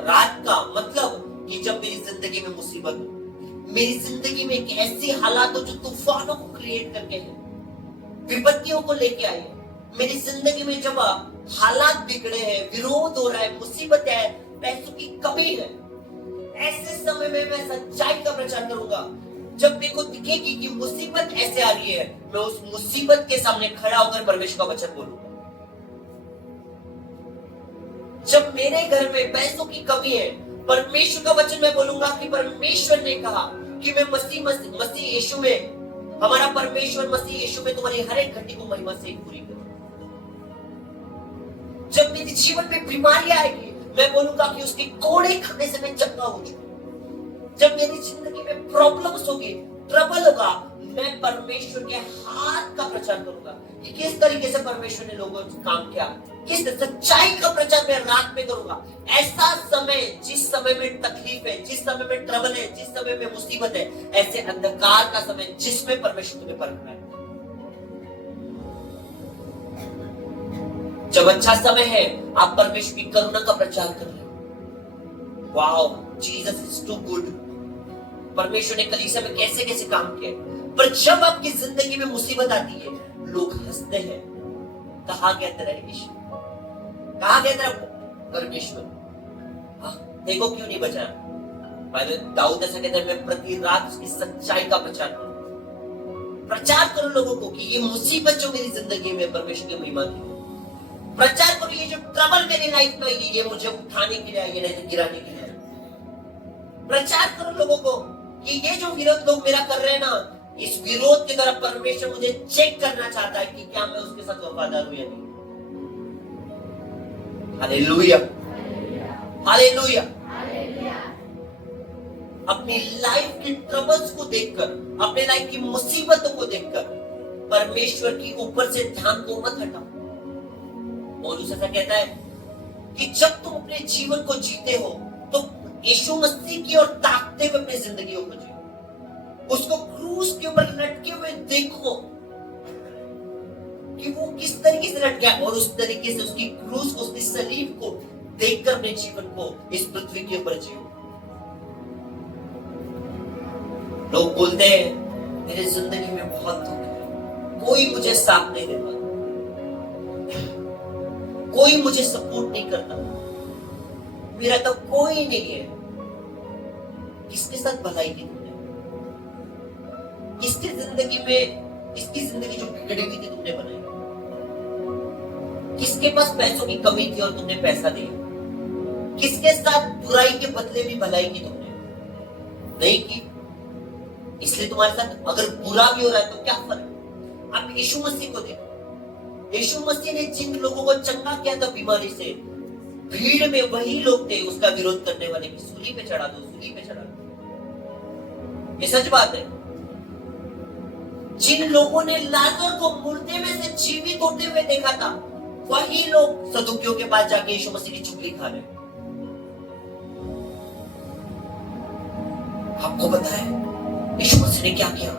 रात का मतलब कि जब मेरी जिंदगी में मुसीबत हो, मेरी जिंदगी में एक ऐसी हालात हो जो तूफानों को क्रिएट करके है, विपत्तियों को लेके आई है, मेरी जिंदगी में जब हालात बिगड़े हैं, विरोध हो रहा है, मुसीबत है, पैसों की कमी है, ऐसे समय में मैं सच्चाई का प्रचार करूंगा। जब मेरे को दिखेगी कि मुसीबत ऐसे आ रही है, मैं उस मुसीबत के सामने खड़ा होकर परमेश्वर का वचन बोलूंगा। जब मेरे घर में पैसों की कमी है, परमेश्वर का वचन मैं बोलूंगा कि परमेश्वर ने कहा कि मैं मसीह यीशु में, हमारा परमेश्वर मसीह यीशु में तुम्हारी हर एक घटी को महिमा से पूरी करूं। जब मेरे जीवन में बीमारी आएगी, मैं बोलूंगा कि उसके कोड़े खाने से मैं चंगा हो चुका। जब मेरी जिंदगी में प्रॉब्लम्स होगी, ट्रबल होगा, मैं परमेश्वर के हाथ का प्रचार करूंगा कि किस तरीके से परमेश्वर ने लोगों से काम किया, किस सच्चाई का प्रचार मैं रात में करूंगा। ऐसा समय, जिस समय में तकलीफ है, जिस समय में ट्रबल है, जिस समय में मुसीबत है, ऐसे अंधकार का समय जिसमें परमेश्वर तुम्हें परखना है। जब अच्छा समय है, आप परमेश्वर की करुणा का प्रचार कर रहे हो। Wow, Jesus is too good. परमेश्वर ने कलीसिया में कैसे कैसे काम किए। पर जब आपकी जिंदगी में मुसीबत आती है, लोग हंसते हैं। कहा गया तेरा यीशु, कहा गया तेरा परमेश्वर, देखो क्यों नहीं बचा। दाऊद ऐसा कहता है, मैं प्रति रात उसकी सच्चाई का प्रचार करूं। प्रचार करो लोगों को कि ये मुसीबत जो मेरी जिंदगी में परमेश्वर की महिमा की, प्रचार करो ये जो ट्रबल मेरी लाइफ में ये मुझे उठाने के लिए, ये नहीं गिराने के लिए। प्रचार करो लोगों को कि ये जो विरोध लोग मेरा कर रहे हैं ना, इस विरोध की तरफ परमेश्वर मुझे चेक करना चाहता है कि क्या मैं उसके साथ वफादार हूं या नहीं। Hallelujah, hallelujah. अपनी लाइफ की ट्रबल्स को देखकर, अपने लाइफ की मुसीबतों को देखकर परमेश्वर की ऊपर से ध्यान को मत हटाओ। पौलुस ऐसा कहता है कि जब तुम अपने जीवन को जीते हो तो यीशु मसीह की ओर ताकते हुए अपनी जिंदगियों को जियो। उसको क्रूस के ऊपर लटके हुए देखो कि वो किस तरीके से लट गया, और उस तरीके से उसकी क्रूस को, उसकी सलीब को देखकर अपने जीवन को इस पृथ्वी के ऊपर जियो। लोग बोलते हैं मेरी जिंदगी में बहुत दुख है, कोई मुझे साथ नहीं देता, कोई मुझे सपोर्ट नहीं करता, मेरा तो कोई नहीं है। किसके साथ भलाई की तुमने? किसकी जिंदगी में, किसकी जिंदगी जो बिगड़ी हुई थी तुमने बनाई? किसके पास पैसों की कमी थी और तुमने पैसा दिया? किसके साथ बुराई के बदले भी भलाई की तुमने? नहीं की। इसलिए तुम्हारे साथ अगर बुरा भी हो रहा है तो क्या फर्क? आप यीशु मसीह को देखो। यीशु मसीह ने जिन लोगों को चंगा किया था बीमारी से, भीड़ में वही लोग थे उसका विरोध करने वाले कि सूली पे चढ़ा दो, सूली पे चढ़ा दो। ये सच बात है। जिन लोगों ने लाजर को मुर्दे में से जीवित होते हुए देखा था, वही लोग सदुकियों के पास जाके यीशु मसीह की चुगली खा रहे। आपको पता है यीशु मसीह ने क्या किया?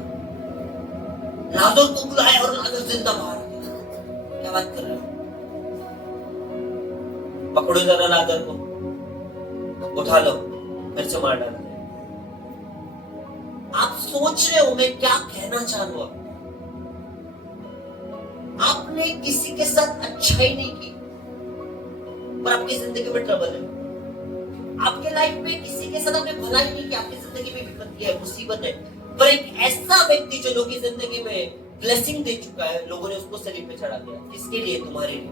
लाजर को बुलाया और लाजर जिंदा बाहर आ गया। क्या बात कर रहे हो? पकड़ो जरा लाजर को, उठा लो, फिर से मार डालो। आप सोच रहे हो मैं क्या कहना चाह रहा हूं? आपने किसी के साथ अच्छाई नहीं की, पर आपकी जिंदगी में ट्रबल है। आपके लाइफ में किसी के साथ आपने भलाई नहीं की, आपकी जिंदगी में विपत्ति है, मुसीबत है, पर एक ऐसा व्यक्ति जो लोगों की जिंदगी में ब्लेसिंग दे चुका है, लोगों ने उसको सलीब पे चढ़ा दिया। किसके लिए? तुम्हारे लिए।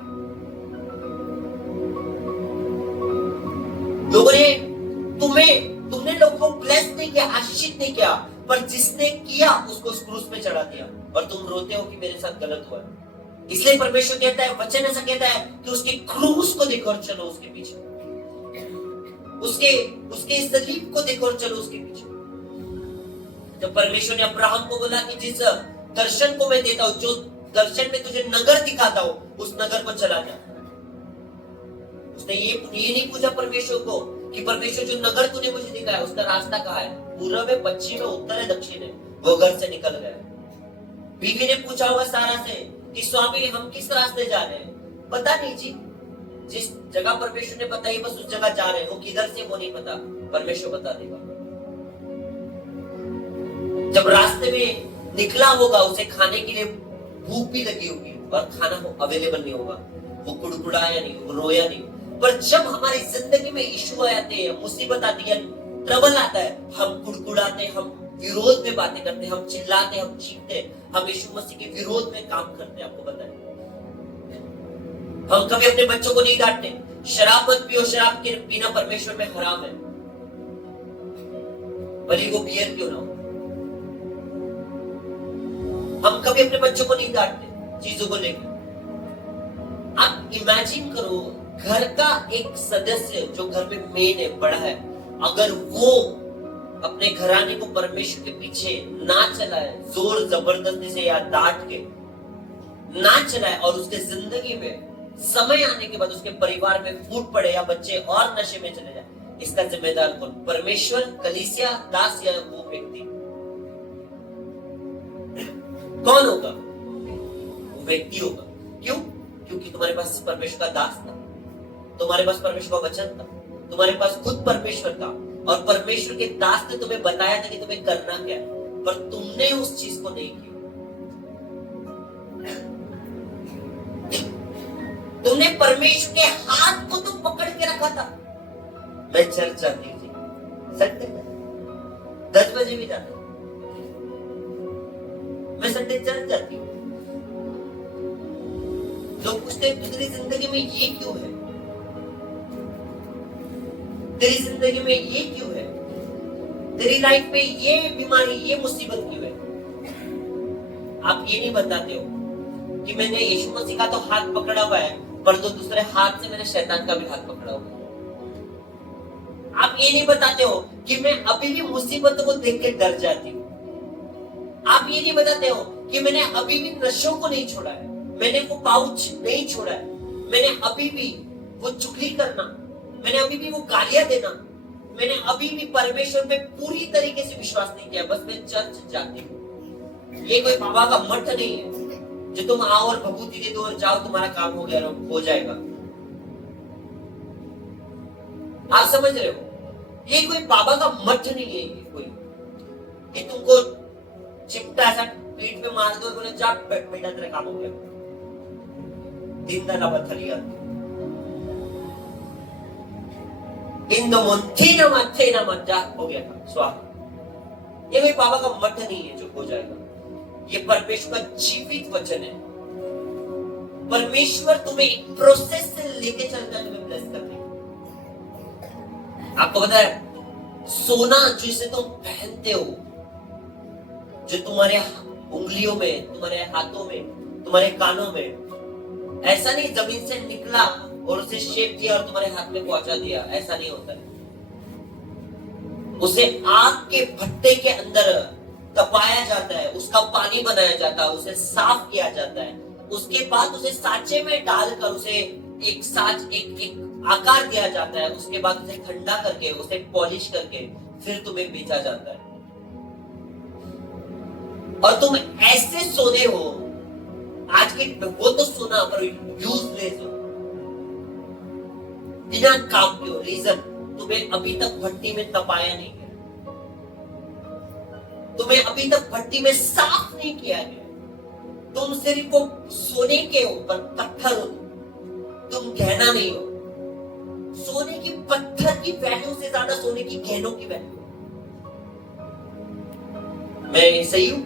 लोगों ने तुमने लोगों को ब्लेस नहीं किया, आशीषित नहीं किया, पर जिसने किया उसको क्रूस पे चढ़ा दिया, और तुम रोते हो कि मेरे साथ गलत हुआ। इसलिए परमेश्वर कहता है, वचन ऐसा कहता है कि उसके क्रूस को देखो और चलो उसके पीछे, उसके सलीब को देखो और चलो उसके पीछे। जब परमेश्वर ने अब्राहम को बोला कि जिस दर्शन को मैं देता हूं, जो दर्शन में तुझे नगर दिखाता हूं, उस नगर को चला जा। उसने ये नहीं पूछा परमेश्वर को कि परमेश्वर जो नगर तूने मुझे दिखाया उसका रास्ता कहाँ है, पूर्व है, पश्चिम है, उत्तर है, दक्षिण है। वो घर से निकल गया। बीवी ने पूछा होगा सारा से कि स्वामी हम किस रास्ते जा रहे हैं, पता नहीं जी। जिस जगह परमेश्वर ने बताई बस उस जगह जा रहे हैं, वो किधर से वो नहीं पता, परमेश्वर बता देगा। जब रास्ते में निकला होगा उसे खाने के लिए भूख भी लगी होगी और खाना अवेलेबल नहीं होगा, वो कुड़कुड़ाया नहीं, वो रोया नहीं। पर जब हमारी जिंदगी में इशू आते हैं, मुसीबत आती है, ट्रबल आता है, हम कुड़कुड़ाते, हम विरोध में बातें करते, हम चिल्लाते, हम चीखते, हम यीशु मसीह के विरोध में काम करते। आपको पता है हम कभी अपने बच्चों को नहीं डांटते, शराब मत पियो, शराब के बिना परमेश्वर में हराम है, भले वो बियर क्यों ना हो। हम कभी अपने बच्चों को नहीं डांटते चीजों को लेकर। आप इमेजिन करो, घर का एक सदस्य जो घर में मेन है, बड़ा है, अगर वो अपने घराने को परमेश्वर के पीछे ना चलाए, जोर जबरदस्ती से या डांट के ना चलाए, और उसके जिंदगी में समय आने के बाद उसके परिवार में फूट पड़े या बच्चे और नशे में चले जाए, इसका जिम्मेदार कौन? परमेश्वर, कलीसिया, दास या वो व्यक्ति? कौन होगा? वो व्यक्ति होगा। क्यों? क्योंकि तुम्हारे पास परमेश्वर का दास था, तुम्हारे पास परमेश्वर का वचन था, तुम्हारे पास खुद परमेश्वर था, और परमेश्वर के दास ने तुम्हें बताया था कि तुम्हें करना क्या है, पर तुमने उस चीज को नहीं किया। तुमने परमेश्वर के हाथ को तुम पकड़ के रखा था। मैं चर्च जाती थी, संडे 10 बजे भी जाता, मैं संडे चर्च जाती हूँ। लोग पूछते हैं तेरी जिंदगी में ये क्यों है, तेरी जिंदगी में ये क्यों है, तेरी लाइफ में ये बीमारी, ये मुसीबत क्यों है? आप ये नहीं बताते हो कि मैंने यीशु मसीह का तो हाथ पकड़ा हुआ है, पर तो दूसरे हाथ से मैंने शैतान का भी हाथ पकड़ा हुआ है। आप ये नहीं बताते हो कि मैं अभी भी मुसीबतों को देख के डर जाती हूँ। आप ये नहीं बताते हो कि मैंने अभी भी नशों को नहीं छोड़ा है, मैंने वो पाउच नहीं छोड़ा है, मैंने अभी भी वो चुगली करना, मैंने अभी भी वो गालियां देना, मैंने अभी भी परमेश्वर पे पूरी तरीके से विश्वास नहीं किया, बस मैं चर्च जाती हूँ। ये कोई बाबा का मठ नहीं है जो तुम आओ और भभूति दे दो और जाओ, तुम्हारा काम हो गया, हो जाएगा। आप समझ रहे हो? ये कोई बाबा का मठ नहीं है, ये कोई कि तुमको चिमटा ऐसा पीठ पे मार दो, बोले जा बेटा तेरा काम हो गया, दिन दाना बथलिया इन दो मुंथी न मथे न मज्जा हो गया था, स्वाहा। ये कोई बाबा का मठ नहीं है जो हो जाएगा, ये परमेश्वर का जीवित वचन है। परमेश्वर तुम्हें एक प्रोसेस से लेके चलता है, तुम्हें ब्लेस करने। आपको पता है सोना जिसे तुम पहनते हो, जो तुम्हारे उंगलियों में, तुम्हारे हाथों में, तुम्हारे कानों में, ऐसा नहीं जमीन से निकला और उसे शेप दिया और तुम्हारे हाथ में पहुंचा दिया, ऐसा नहीं होता है। उसे आग के भट्टे के अंदर तपाया जाता है, उसका पानी बनाया जाता है, उसे साफ किया जाता है, उसके बाद उसे सांचे में डालकर उसे एक साच एक आकार दिया जाता है, उसके बाद उसे ठंडा करके, उसे पॉलिश करके फिर तुम्हें बेचा जाता है। और तुम ऐसे सोने हो आज के, वो तो सोना पर यूजलेस हो, बिना काम के हो। रीजन, तुम्हें अभी तक भट्टी में तपाया नहीं गया, तुम्हें अभी तक भट्टी में साफ नहीं किया गया। तुम सिर्फ वो सोने के ऊपर पत्थर हो, तुम गहना नहीं हो। सोने की पत्थर की वैल्यू से ज्यादा सोने की गहनों की वैल्यू। मैं सही हूं?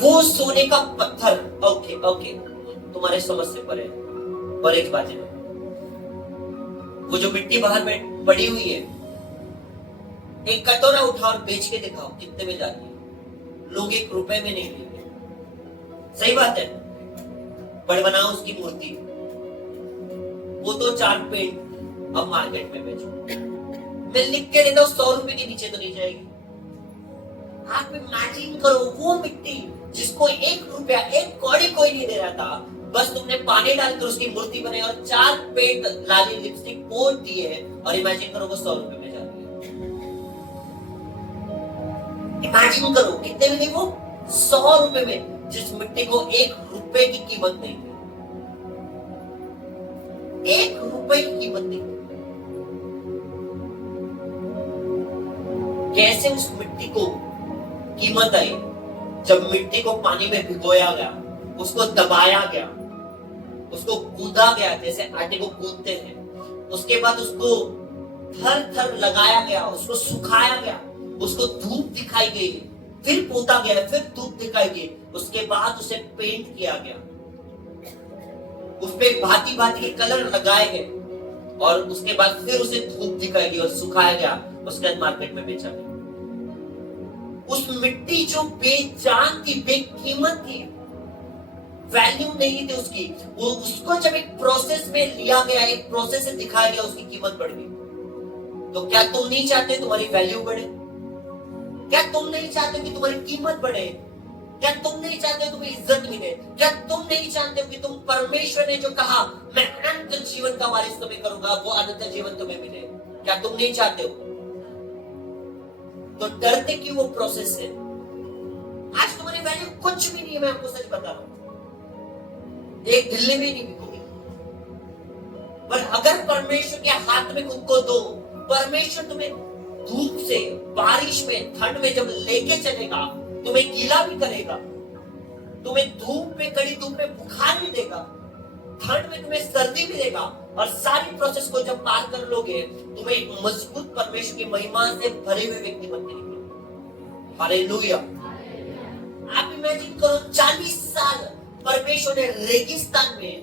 वो सोने का पत्थर, ओके तुम्हारे समझ से परे। और एक बात है, वो जो मिट्टी बाहर में पड़ी हुई है, एक कटोरा उठाओ और बेच के दिखाओ कितने में जाती है। लोग 1 रुपए में नहीं लेंगे, सही बात है। पर बनाओ उसकी मूर्ति, वो तो 4 पेंट अब मार्केट में बेचो। मैं लिख के देता हूं 100 रुपए के नीचे तो नहीं जाएगी। आप इमेजिन करो वो मिट्टी जिसको 1 रुपया, 1 कौड़ी कोई नहीं दे रहा था, बस तुमने पानी डालकर उसकी मूर्ति बनाई और 4 पेंट लाली लिपस्टिक पोत दिए, और इमेजिन करो वो 100 रुपए में जाती है। इमेजिन करो कितने में थी वो, 100 रुपए में, जिस मिट्टी को 1 रुपए की कीमत नहीं थी, 1 रुपए की कीमत नहीं थी। कैसे उस मिट्टी को कीमत आई? जब मिट्टी को पानी में भिगोया गया, उसको दबाया गया, उसको गूंदा गया जैसे आटे को गूंदते हैं, उसके बाद उसको थर थर लगाया गया, उसको सुखाया गया, उसको धूप दिखाई गई, फिर पोता गया, फिर धूप दिखाई गई, उसके बाद उसे पेंट किया गया, उस पे भांति भांति के कलर लगाए गए, और उसके बाद फिर उसे धूप दिखाई गई और सुखाया गया, उसके बाद मार्केट में बेचा गया। उस मिट्टी जो बेजान थी, बेकीमत थी, वैल्यू नहीं थी उसकी, वो उसको जब एक प्रोसेस में लिया गया, एक प्रोसेस से दिखाया गया, उसकी कीमत बढ़ गई। तो क्या तुम नहीं चाहते तुम्हारी वैल्यू बढ़े? क्या तुम नहीं चाहते कि तुम्हारी कीमत बढ़े? क्या तुम नहीं चाहते तुम्हें इज्जत मिले? क्या तुम नहीं चाहते कि तुम, परमेश्वर ने जो कहा मैं अनंत जीवन का वारिस तुम्हें करूंगा, वो अनंत जीवन तुम्हें मिले? क्या तुम नहीं चाहते हो? तो डरते कि वो प्रोसेस है। आज तुम्हारी वैल्यू कुछ भी नहीं है, मैं आपको सच बता रहा हूं, एक दिल्ली में नहीं बिकोगी। पर अगर परमेश्वर के हाथ में खुद को दो, परमेश्वर तुम्हें धूप से, बारिश में, ठंड में जब लेके चलेगा, तुम्हें गीला भी करेगा, तुम्हें धूप में, कड़ी धूप में बुखार भी देगा, ठंड में तुम्हें सर्दी भी देगा, और सारी प्रोसेस को जब पार कर लोगे, तुम्हें एक मजबूत परमेश्वर की महिमा से भरे हुए व्यक्ति बन के निकलोगे। हालेलुया। आप इमेजिन करो, 40 साल परमेश्वर ने रेगिस्तान में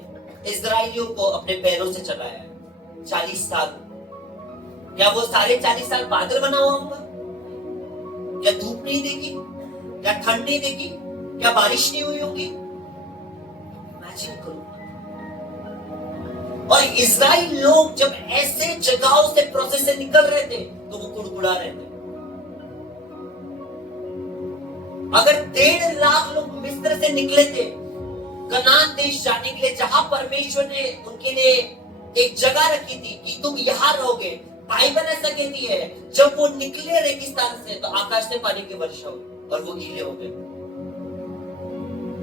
इस्राएलियों को अपने पैरों से चलाया है। 40 साल। क्या वो सारे 40 साल बादल बना हुआ होगा? क्या धूप नहीं देगी? क्या ठंड नहीं देगी? क्या बारिश नहीं हुई होगी? इमेजिन करो। और इस्राएल लोग जब ऐसे जगहों से, प्रोसेस से निकल रहे थे, तो वो कुड़कुड़ा रहे थे। अगर 1.5 लाख लोग मिस्र से निकले थे कनान देश जाने के लिए, जहां परमेश्वर ने उनके लिए एक जगह रखी थी कि तुम यहां रहोगे, बाइबल ऐसा कहती है, जब वो निकले रेगिस्तान से, तो आकाश से पानी की वर्षा हुई और वो गीले हो गए।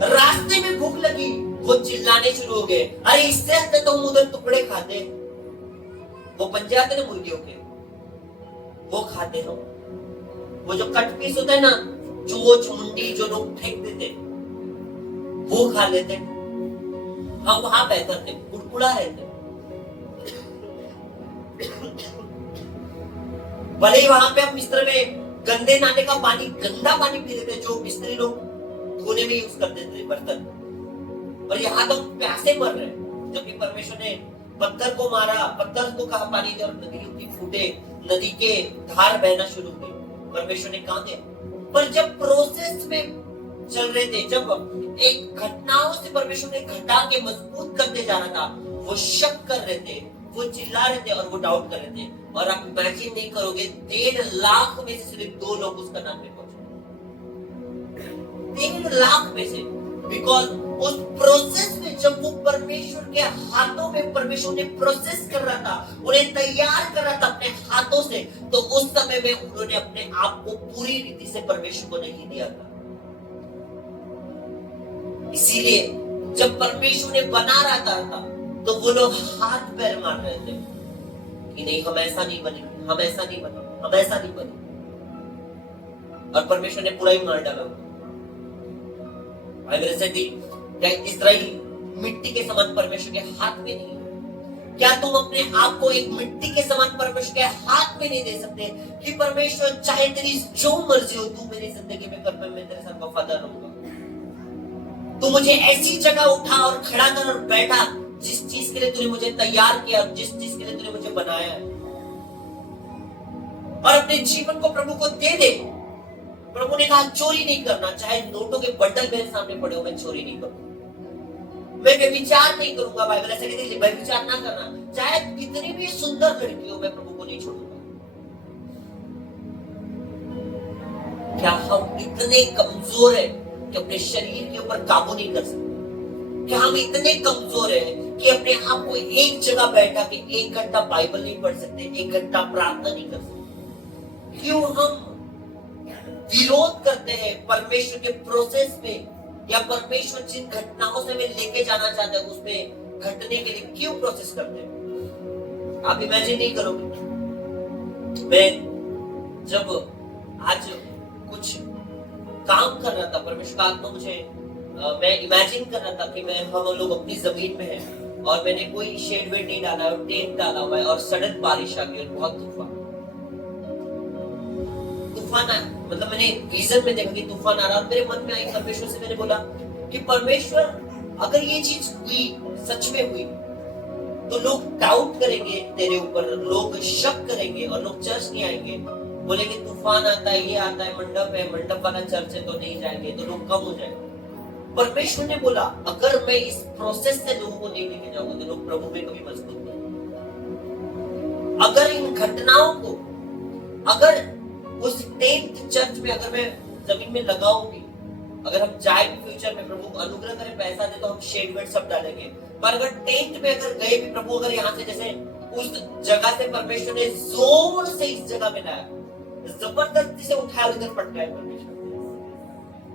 रास्ते में भूख लगी, वो चिल्लाने शुरू हो गए, अरे इससे अच्छा तो हम उधर टुकड़े खाते, वो पंजे आते ना मुर्गियों के, वो खाते हो, वो जो कट पीस होता है ना, चूहो चुंडी जो लोग फेंक देते, वो खा लेते। हम वहां बेहतर थे, कुड़कुड़ा रहते। भले ही वहां पे हम मिस्र में गंदे नाले का पानी, गंदा पानी पी लेते, जो मिस्त्री लोग धोने में यूज करते थे बर्तन, और यहाँ तो प्यासे मर रहे। जब भी परमेश्वर ने पत्थर को मारा, पत्थर को कहा पानी दे, और नदियों की फूटे, नदी के धार बहना शुरू हुई, परमेश्वर ने कहा दिया। पर जब प्रोसेस में चल रहे थे, जब एक घटनाओं से परमेश्वर ने घटा के मजबूत करते जा रहा था, वो शक कर रहे थे, वो चिल्ला रहे थे, और वो डाउट कर रहे थे। और आप इमेजिन नहीं करोगे, 1.5 लाख में से सिर्फ 2 लोग उसका नाम में पहुंचे। 1.5 लाख में से, बिकॉज उस प्रोसेस में जब वो परमेश्वर के हाथों में, परमेश्वर ने प्रोसेस कर रहा था, उन्हें तैयार कर रहा था अपने हाथों से, तो उस समय में उन्होंने अपने आप को पूरी रीति से परमेश्वर को नहीं दिया था। इसीलिए जब परमेश्वर ने बना रहा था, तो वो लोग हाथ पैर मार रहे थे कि नहीं, हम ऐसा नहीं बने, हम ऐसा नहीं बने, हम ऐसा नहीं बने, और परमेश्वर ने पूरा ही मार डाला। क्या इस्राएल मिट्टी के समान परमेश्वर के हाथ में नहीं? क्या तुम अपने आप को एक मिट्टी के समान परमेश्वर के हाथ में नहीं दे सकते कि परमेश्वर चाहे तेरी जो मर्जी हो, तू मेरी जिंदगी में कर, मैं तेरे साथ वफादार रहूंगा। तू मुझे ऐसी जगह उठा और खड़ा कर और बैठा जिस चीज के लिए तूने मुझे तैयार किया, जिस चीज के लिए तूने मुझे बनाया है, और अपने जीवन को प्रभु को दे दे। प्रभु ने कहा चोरी नहीं करना, चाहे नोटों के बंडल मेरे सामने पड़े हो, मैं चोरी नहीं करूंगा, मैं व्यभिचार नहीं करूंगा। बाइबल ऐसे कहती है व्यभिचार ना करना, चाहे कितनी भी सुंदर लड़की हो, मैं प्रभु को नहीं छोड़ूंगा। क्या हम इतने कमजोर है कि अपने शरीर के ऊपर काबू नहीं कर सकते? क्या हम इतने कमजोर हैं कि अपने आप को एक जगह बैठा के 1 घंटा बाइबल नहीं पढ़ सकते, 1 घंटा प्रार्थना नहीं कर सकते? क्यों हम विरोध करते हैं परमेश्वर के प्रोसेस में, या परमेश्वर जिन घटनाओं से मैं लेके जाना चाहता है उसमें घटने के लिए क्यों प्रोसेस करते हैं। आप इमेजिन नहीं करोगे, मैं जब आज कुछ काम कर रहा था, परमेश्वर का आत्मा मुझे मैं इमेजिन कर रहा था कि हम लोग अपनी जमीन में हैं और मैंने कोई शेड वेड नहीं डाला और टेंट डाला हुआ है और सडन बारिश आ गई और बहुत तूफान आया। मतलब मैंने विजन में देखा कि तूफान आ रहा और मेरे मन में आई, परमेश्वर से मैंने बोला कि परमेश्वर अगर ये चीज हुई, सच में हुई, तो लोग डाउट करेंगे तेरे ऊपर, लोग शक करेंगे और लोग चर्च नहीं आएंगे, बोलेंगे तूफान आता है, ये आता है, मंडप वाला चर्च है तो नहीं जाएंगे, तो लोग कम हो जाएंगे। परमेश्वर ने बोला अगर मैं इस प्रोसेस से लोगों को नहीं लेके जाऊंगा तो लोग प्रभु में कभी मजबूत नहीं। अगर इन घटनाओं को, अगर उस टेंट चर्च में अगर मैं जमीन में लगाऊंगी, अगर हम जाए भी फ्यूचर में, प्रभु अनुग्रह करे, पैसा दे तो हम शेड वेड सब डालेंगे, पर अगर टेंट में अगर गए भी, प्रभु अगर यहाँ से जैसे उस जगह से परमेश्वर ने जोर से इस जगह में लाया, जबरदस्ती से उठाया, उधर पटकाया परमेश्वर।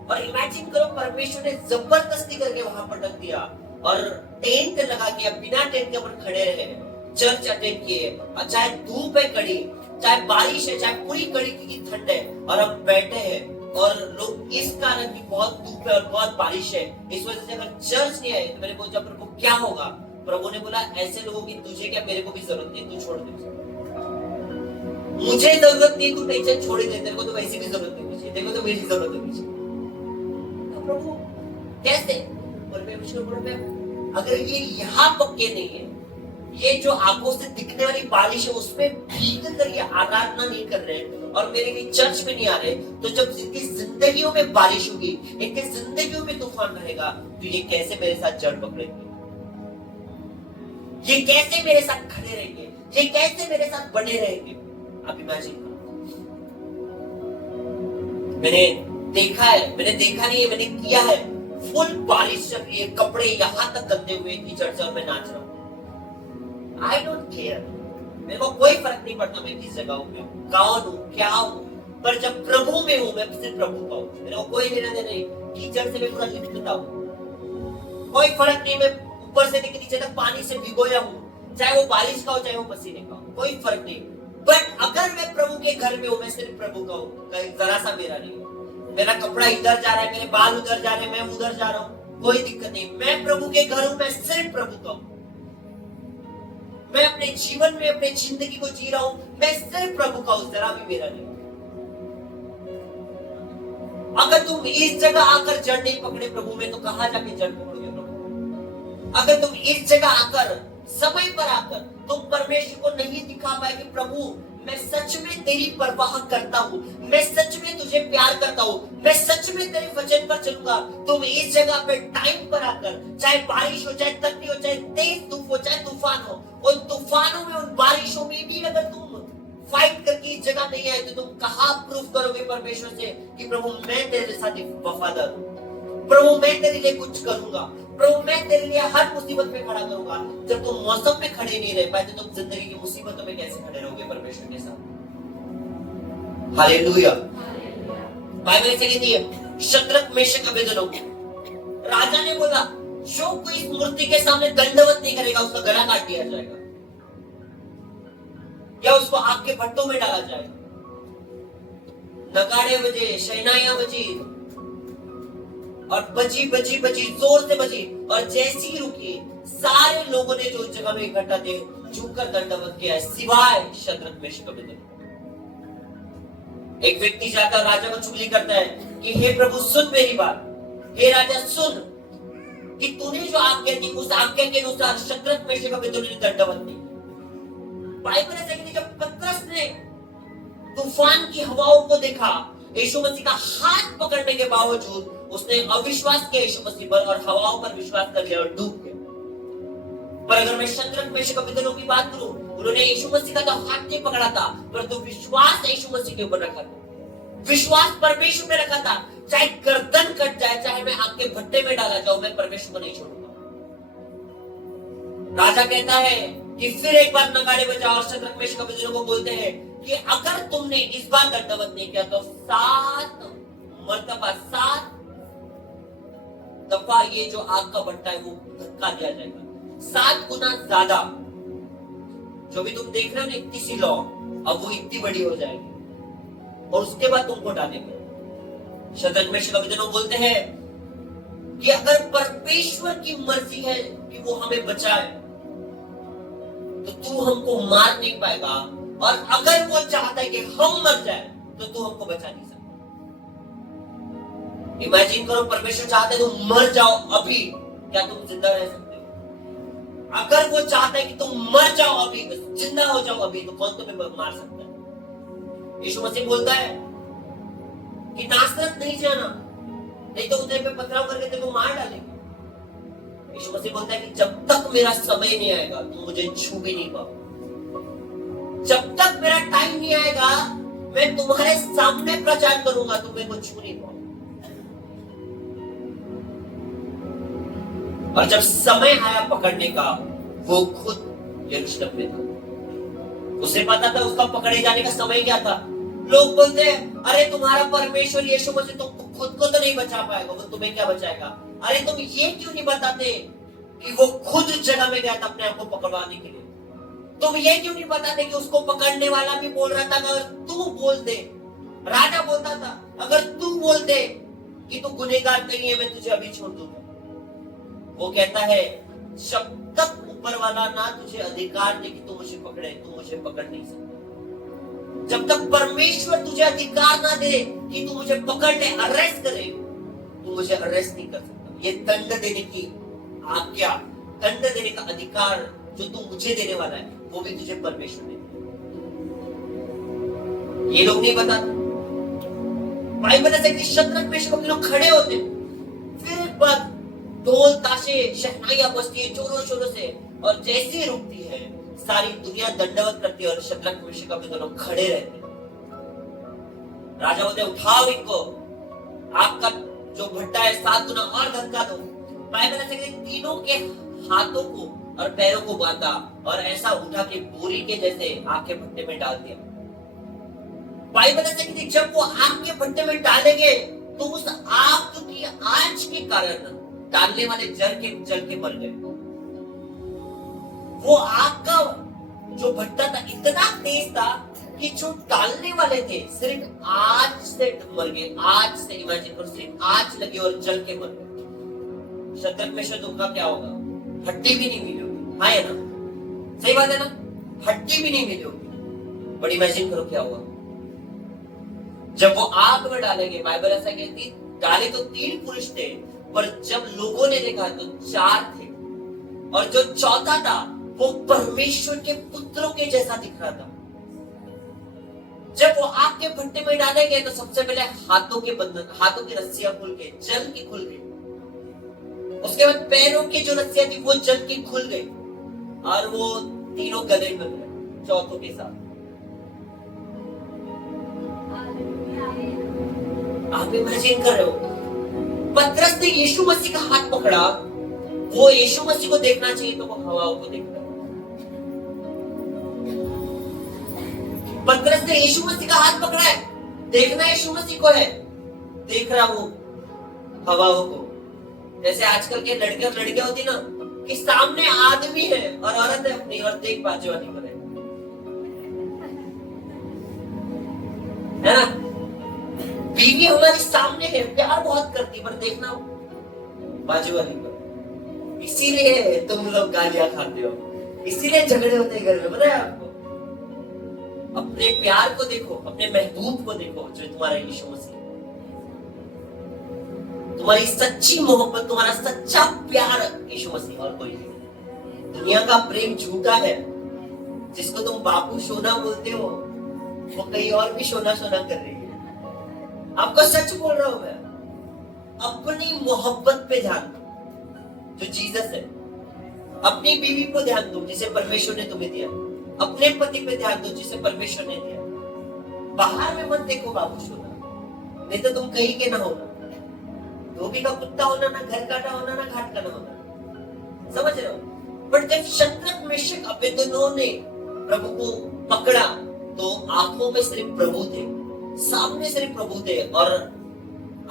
और इमेजिन करो परमेश्वर ने जबरदस्ती करके वहां पटक दिया और टेंट लगा के, बिना टेंट के ऊपर खड़े रहे, चर्च अटेंड किए, चाहे धूप है कड़ी, चाहे बारिश है, चाहे पूरी कड़ी की ठंड है, और हम बैठे हैं और लोग इस कारण की बहुत धूप है और बहुत बारिश है, इस वजह से अगर चर्च नहीं आए तो मैंने पूछा प्रभु क्या होगा। प्रभु ने बोला ऐसे लोगों की तुझे क्या, मेरे को भी जरूरत नहीं, तू छोड़ दे, मुझे जरूरत नहीं, तू टेंशन छोड़ दे, तेरे को तो वैसी भी जरूरत नहीं मुझे, तेरे को तो मेरी जरूरत है। प्रभु कैसे? परमेश्वर बोला अगर ये यहाँ पक्के नहीं है, ये जो आंखों से दिखने वाली बारिश है उसमें भीग कर ये आराधना नहीं कर रहे और मेरे लिए चर्च में नहीं आ रहे, तो जब इनकी जिंदगियों में बारिश होगी, इनकी जिंदगियों में तूफान रहेगा, तो ये कैसे मेरे साथ जड़ पकड़ेंगे, ये कैसे मेरे साथ खड़े रहेंगे, ये कैसे मेरे साथ बने रहेंगे। आप इमेजिन करो, मैंने देखा है, मैंने देखा नहीं है, मैंने किया है, फुल बारिश चल रही है, कपड़े यहां तक गंदे हुए कीचड़ से और मैं नाच रहा हूं। आई डोंट केयर, मेरे को कोई फर्क नहीं पड़ता मैं किस जगह हूं, कौन हूं, क्या हूं, पर जब प्रभु में हूं, मैं सिर्फ प्रभु का हूं, मेरे को कोई लेना देना नहीं, कीचड़ से मैं पूरा लिपटा हूं, कोई फर्क नहीं, मैं ऊपर से लेकर नीचे तक पानी से भिगोया हूं, चाहे वो बारिश का हो चाहे वो पसीने का हो, कोई फर्क नहीं। बट अगर मैं प्रभु के घर में हूं, मैं सिर्फ प्रभु का हूं, कहीं जरा सा मेरा नहीं, मेरा कपड़ा इधर जा रहा है, मेरे बाल उधर जा रहे हैं, मैं उधर जा रहा हूं, कोई दिक्कत नहीं, मैं प्रभु के घर हूं, मैं सिर्फ प्रभु का हूं, मैं अपने जीवन में अपनी जिंदगी को जी रहा हूं, मैं सिर्फ प्रभु का हूं, जरा भी मेरा नहीं। अगर तुम इस जगह आकर जड़ नहीं पकड़े प्रभु में, तो कहां जाके जड़ पकड़ोगे प्रभु? अगर तुम इस जगह आकर, समय पर आकर तुम परमेश्वर को नहीं दिखा पाए कि प्रभु मैं सच में तेरी परवाह करता हूँ, मैं सच में तुझे प्यार करता हूँ, मैं सच में तेरे वचन पर चलूंगा, तुम इस जगह पे टाइम पर आकर, चाहे बारिश हो, चाहे तकलीफ हो, चाहे तेज धूप हो, चाहे तूफान हो, उन तूफानों में, उन बारिशों में भी अगर तुम फाइट करके इस जगह नहीं आए, तो तुम कहाँ प्रूफ करोगे परमेश्वर से कि प्रभु मैं तेरे साथ वफादार हूँ, प्रभु मैं तेरे लिए कुछ करूंगा, प्रभु मैं तेरे लिए हर मुसीबत में खड़ा करूंगा। जब तुम मौसम में खड़े नहीं रह पाए, तो तुम जिंदगी की मुसीबतों में कैसे खड़े रहोगे परमेश्वर के साथ? हालेलुया। बाइबल ऐसे कहती है, शद्रक मेशक अबेदनगो, राजा ने बोला जो कोई इस मूर्ति के सामने दंडवत नहीं करेगा उसका गला काट दिया जाएगा या उसको आग के भट्टों में डाला जाएगा। नगाड़े बजे, शहनाइयां बजी और बजी जोर से बजी, और जैसी ही रुकी, सारे लोगों ने जो उस जगह में इकट्ठा थे झुककर दंडवत किया, सिवाय शद्रक मेशक अबेदनगो। एक व्यक्ति जाकर राजा को चुगली करता है कि हे प्रभु सुन मेरी बात, हे राजा सुन कि तूने जो आज्ञा दी उस आज्ञा के अनुसार शद्रक मेशक अबेदनगो ने दंडवत दी। बाइबल ऐसा कहती है, जब पतरस ने तूफान की हवाओं को देखा, यीशु मसीह का हाथ पकड़ने के बावजूद उसने अविश्वास किया यीशु मसीह पर और हवाओं पर विश्वास कर लिया और डूब गया। पर अगर मैं शद्रक मेशक अबेदनगो की बात करूं, उन्होंने यीशु मसीह का तो हाथ नहीं पकड़ा था, परंतु विश्वास यीशु मसीह के ऊपर रखा था, विश्वास परमेश्वर में रखा था। चाहे गर्दन कट जाए, चाहे मैं आग के भट्टे में डाला जाऊं, मैं परमेश्वर को नहीं छोड़ूंगा। राजा कहता है कि फिर एक बार नगाड़े बजाओ, और शद्रक मेशक अबेदनगो को बोलते हैं कि अगर तुमने इस बार दंडवत नहीं किया तो 7 मर्तबा 7 दफा ये जो आग का भट्टा है वो धक्का दिया जाएगा, 7 गुना ज्यादा। जो भी तुम देख रहे हो ना इतनी सी लौ, अब वो इतनी बड़ी हो जाएगी और उसके बाद तुमको डालेंगे। शतरंज में कविता बोलते हैं कि अगर परमेश्वर की मर्जी है कि वो हमें बचाए तो तू हमको मार नहीं पाएगा, और अगर वो चाहता है कि हम मर जाए तो तू हमको बचा नहीं सकता। इमेजिन करो, परमेश्वर चाहता है तुम मर जाओ अभी, क्या तुम जिंदा रह सकते हो? अगर वो चाहता है कि तुम मर जाओ अभी, जिंदा हो जाओ अभी, तो कौन तुम्हें मार सकता है? यीशु मसीह बोलता है कि नासरत नहीं जाना, नहीं तो उधर पे पथराव करके तेरे को मार डालेंगे। यीशु मसीह बोलता है कि जब तक मेरा समय नहीं आएगा तुम मुझे छू भी नहीं पाओ, जब तक मेरा टाइम नहीं आएगा मैं तुम्हारे सामने प्रचार करूंगा, तुम मेरे को छू नहीं पाओ। और जब समय आया पकड़ने का, वो खुद यरूशलेम में था, उसे पता था उसका पकड़े जाने का समय क्या था। लोग बोलते हैं अरे तुम्हारा परमेश्वर यीशु मसीह तुम खुद को तो नहीं बचा पाएगा, वो तुम्हें क्या बचाएगा? अरे तुम ये क्यों नहीं बताते कि वो खुद जगह में गया था अपने आप को पकड़वाने के लिए? तुम ये क्यों नहीं बताते कि उसको पकड़ने वाला भी बोल रहा था अगर तू बोल दे, राजा बोलता था अगर तू बोल दे कि तू गुनहगार नहीं है मैं तुझे अभी छोड़ दूंगा। वो कहता है जब तक ऊपर वाला ना तुझे अधिकार दे कि तू मुझे पकड़े, तू मुझे पकड़ नहीं सकता। जब तक परमेश्वर तुझे अधिकार ना दे कि तू मुझे पकड़ ले, अरेस्ट करे, तू मुझे अरेस्ट नहीं कर सकता। ये दंड देने की आज्ञा, दंड देने का अधिकार जो तू मुझे देने वाला है वो भी तुझे परमेश्वर ने दिया। ये लोग नहीं बताते। बाइबल ऐसे कि शतरंज में सब लोग खड़े होते, फिर एक बात ढोल ताशे शहनाइयां बजती है जोरों शोरों से, और जैसे ही रुकती है सारी दुनिया दंडवत करती है और शतरंज में कभी दोनों खड़े रहते हैं। राजा बोलते उठाओ इनको, आपका जो भट्टा है 7 गुना और धक्का दो। बाइबल ऐसे कि तीनों के हाथों को और पैरों को बांधा और ऐसा उठा के बोरी के जैसे आग के भट्टे में डाल दिया। बाइबल ऐसे कि जब वो आग के भट्टे में डालेंगे तो उस आग की आंच के कारण डालने वाले जल के मर गए। वो आग का जो भट्टा था इतना तेज था कि जो डालने वाले थे सिर्फ आग से मर गए। आग से इमेजिन करो, सिर्फ आग लगी और जल के मर गए। शतरंज में शतरंज का क्या होगा? हड्डी भी नहीं मिली होगी, हाँ है ना? सही बात है ना? हड्डी भी नहीं मिली होगी। बट इमेजिन करो क्या हुआ जब वो आग में डालेंगे। बाइबल ऐसा कहती डाले तो 3 पुरुष थे, पर जब लोगों ने देखा तो 4 थे, और जो चौथा था वो परमेश्वर के पुत्रों के जैसा दिख रहा था। जब वो आग के भट्टे में डाले गए तो सबसे पहले हाथों के बंधन, हाथों की रस्सियां खुल गई, जल की खुल गई। उसके बाद पैरों की जो रस्सियां थी वो जल की खुल गई और वो तीनों गले मिल गए चौथों के साथ। आप इमेजिन कर रहे हो, पतरस ने यीशु मसीह का हाथ पकड़ा। वो यीशु मसीह को देखना चाहिए तो वो हवाओं को देख रहा है। पतरस ने यीशु मसीह का हाथ पकड़ा है, देखना यीशु मसीह को है, देख रहा हूं हवाओं को। जैसे आजकल के लड़के और लड़कियां होती ना कि सामने आदमी है और औरत है अपनी और देख बाजूवानी करे, है ना? बीवी हमारे सामने है, प्यार बहुत करती, पर देखना बाजूवानी करो। इसीलिए तुम लोग गालियां खाते हो, इसीलिए झगड़े होते घर में, पता है आपको? अपने प्यार को देखो, अपने महबूब को देखो जो तुम्हारा यीशु मसीह। तुम्हारी सच्ची मोहब्बत, तुम्हारा सच्चा प्यार यीशु मसीह और कोई नहीं। दुनिया का प्रेम झूठा है। जिसको तुम बापू सोना बोलते हो वो कहीं और भी सोना सोना कर रही है। आपको सच बोल रहा हूं मैं। अपनी मोहब्बत पे ध्यान दो जो जीसस है। अपनी बीवी को ध्यान दो जिसे परमेश्वर ने तुम्हें दिया। अपने पति पे ध्यान दो जिसे परमेश्वर ने दिया। बाहर में मत देखो बाबू सोना, नहीं तो तुम कहीं के ना होना, धोबी का कुत्ता होना, ना घर का ना होना, ना घाट का ना होना। समझ रहे हो? बट जब शतरंज मेशक अबेदनो ने प्रभु को पकड़ा तो आंखों में सिर्फ प्रभु थे, सामने सिर्फ प्रभु थे, और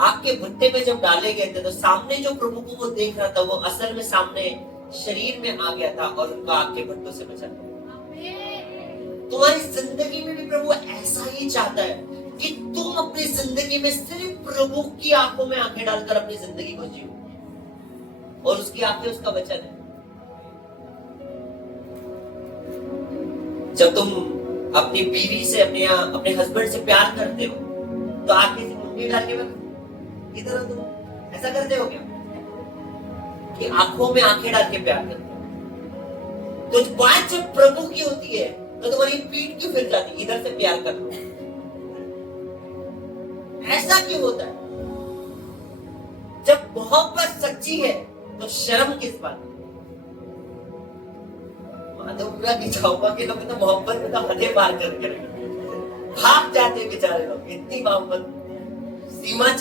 आग के भट्टे में जब डाले गए थे तो सामने जो प्रभु को वो देख रहा था वो असल में सामने शरीर में आ गया था और उनको आग के भट्टों से बचा लिया। तुम्हारी जिंदगी में भी प्रभु ऐसा ही चाहता है कि तुम अपनी जिंदगी में सिर्फ प्रभु की आंखों में आंखें डालकर अपनी जिंदगी को जियो और उसकी आंखें उसका वचन है। जब तुम अपनी बीवी से अपने हस्बैंड से प्यार करते हो तो आंखें से मुंडी डाल के इधर तुम ऐसा करते हो क्या कि आंखों में आंखें डाल के प्यार करते हो? तो बात जब प्रभु की होती है तो तुम्हारी पीठ क्यों फिर जाती, इधर से प्यार कर लो। ऐसा क्यों होता है? जब मोहब्बत सच्ची है तो शर्म किस बात की? माधवपुरा की चौपा के लोग तो मोहब्बत में तो हदें पार करके भाग जाते हैं बेचारे लोग। इतनी मोहब्बत सीमाओं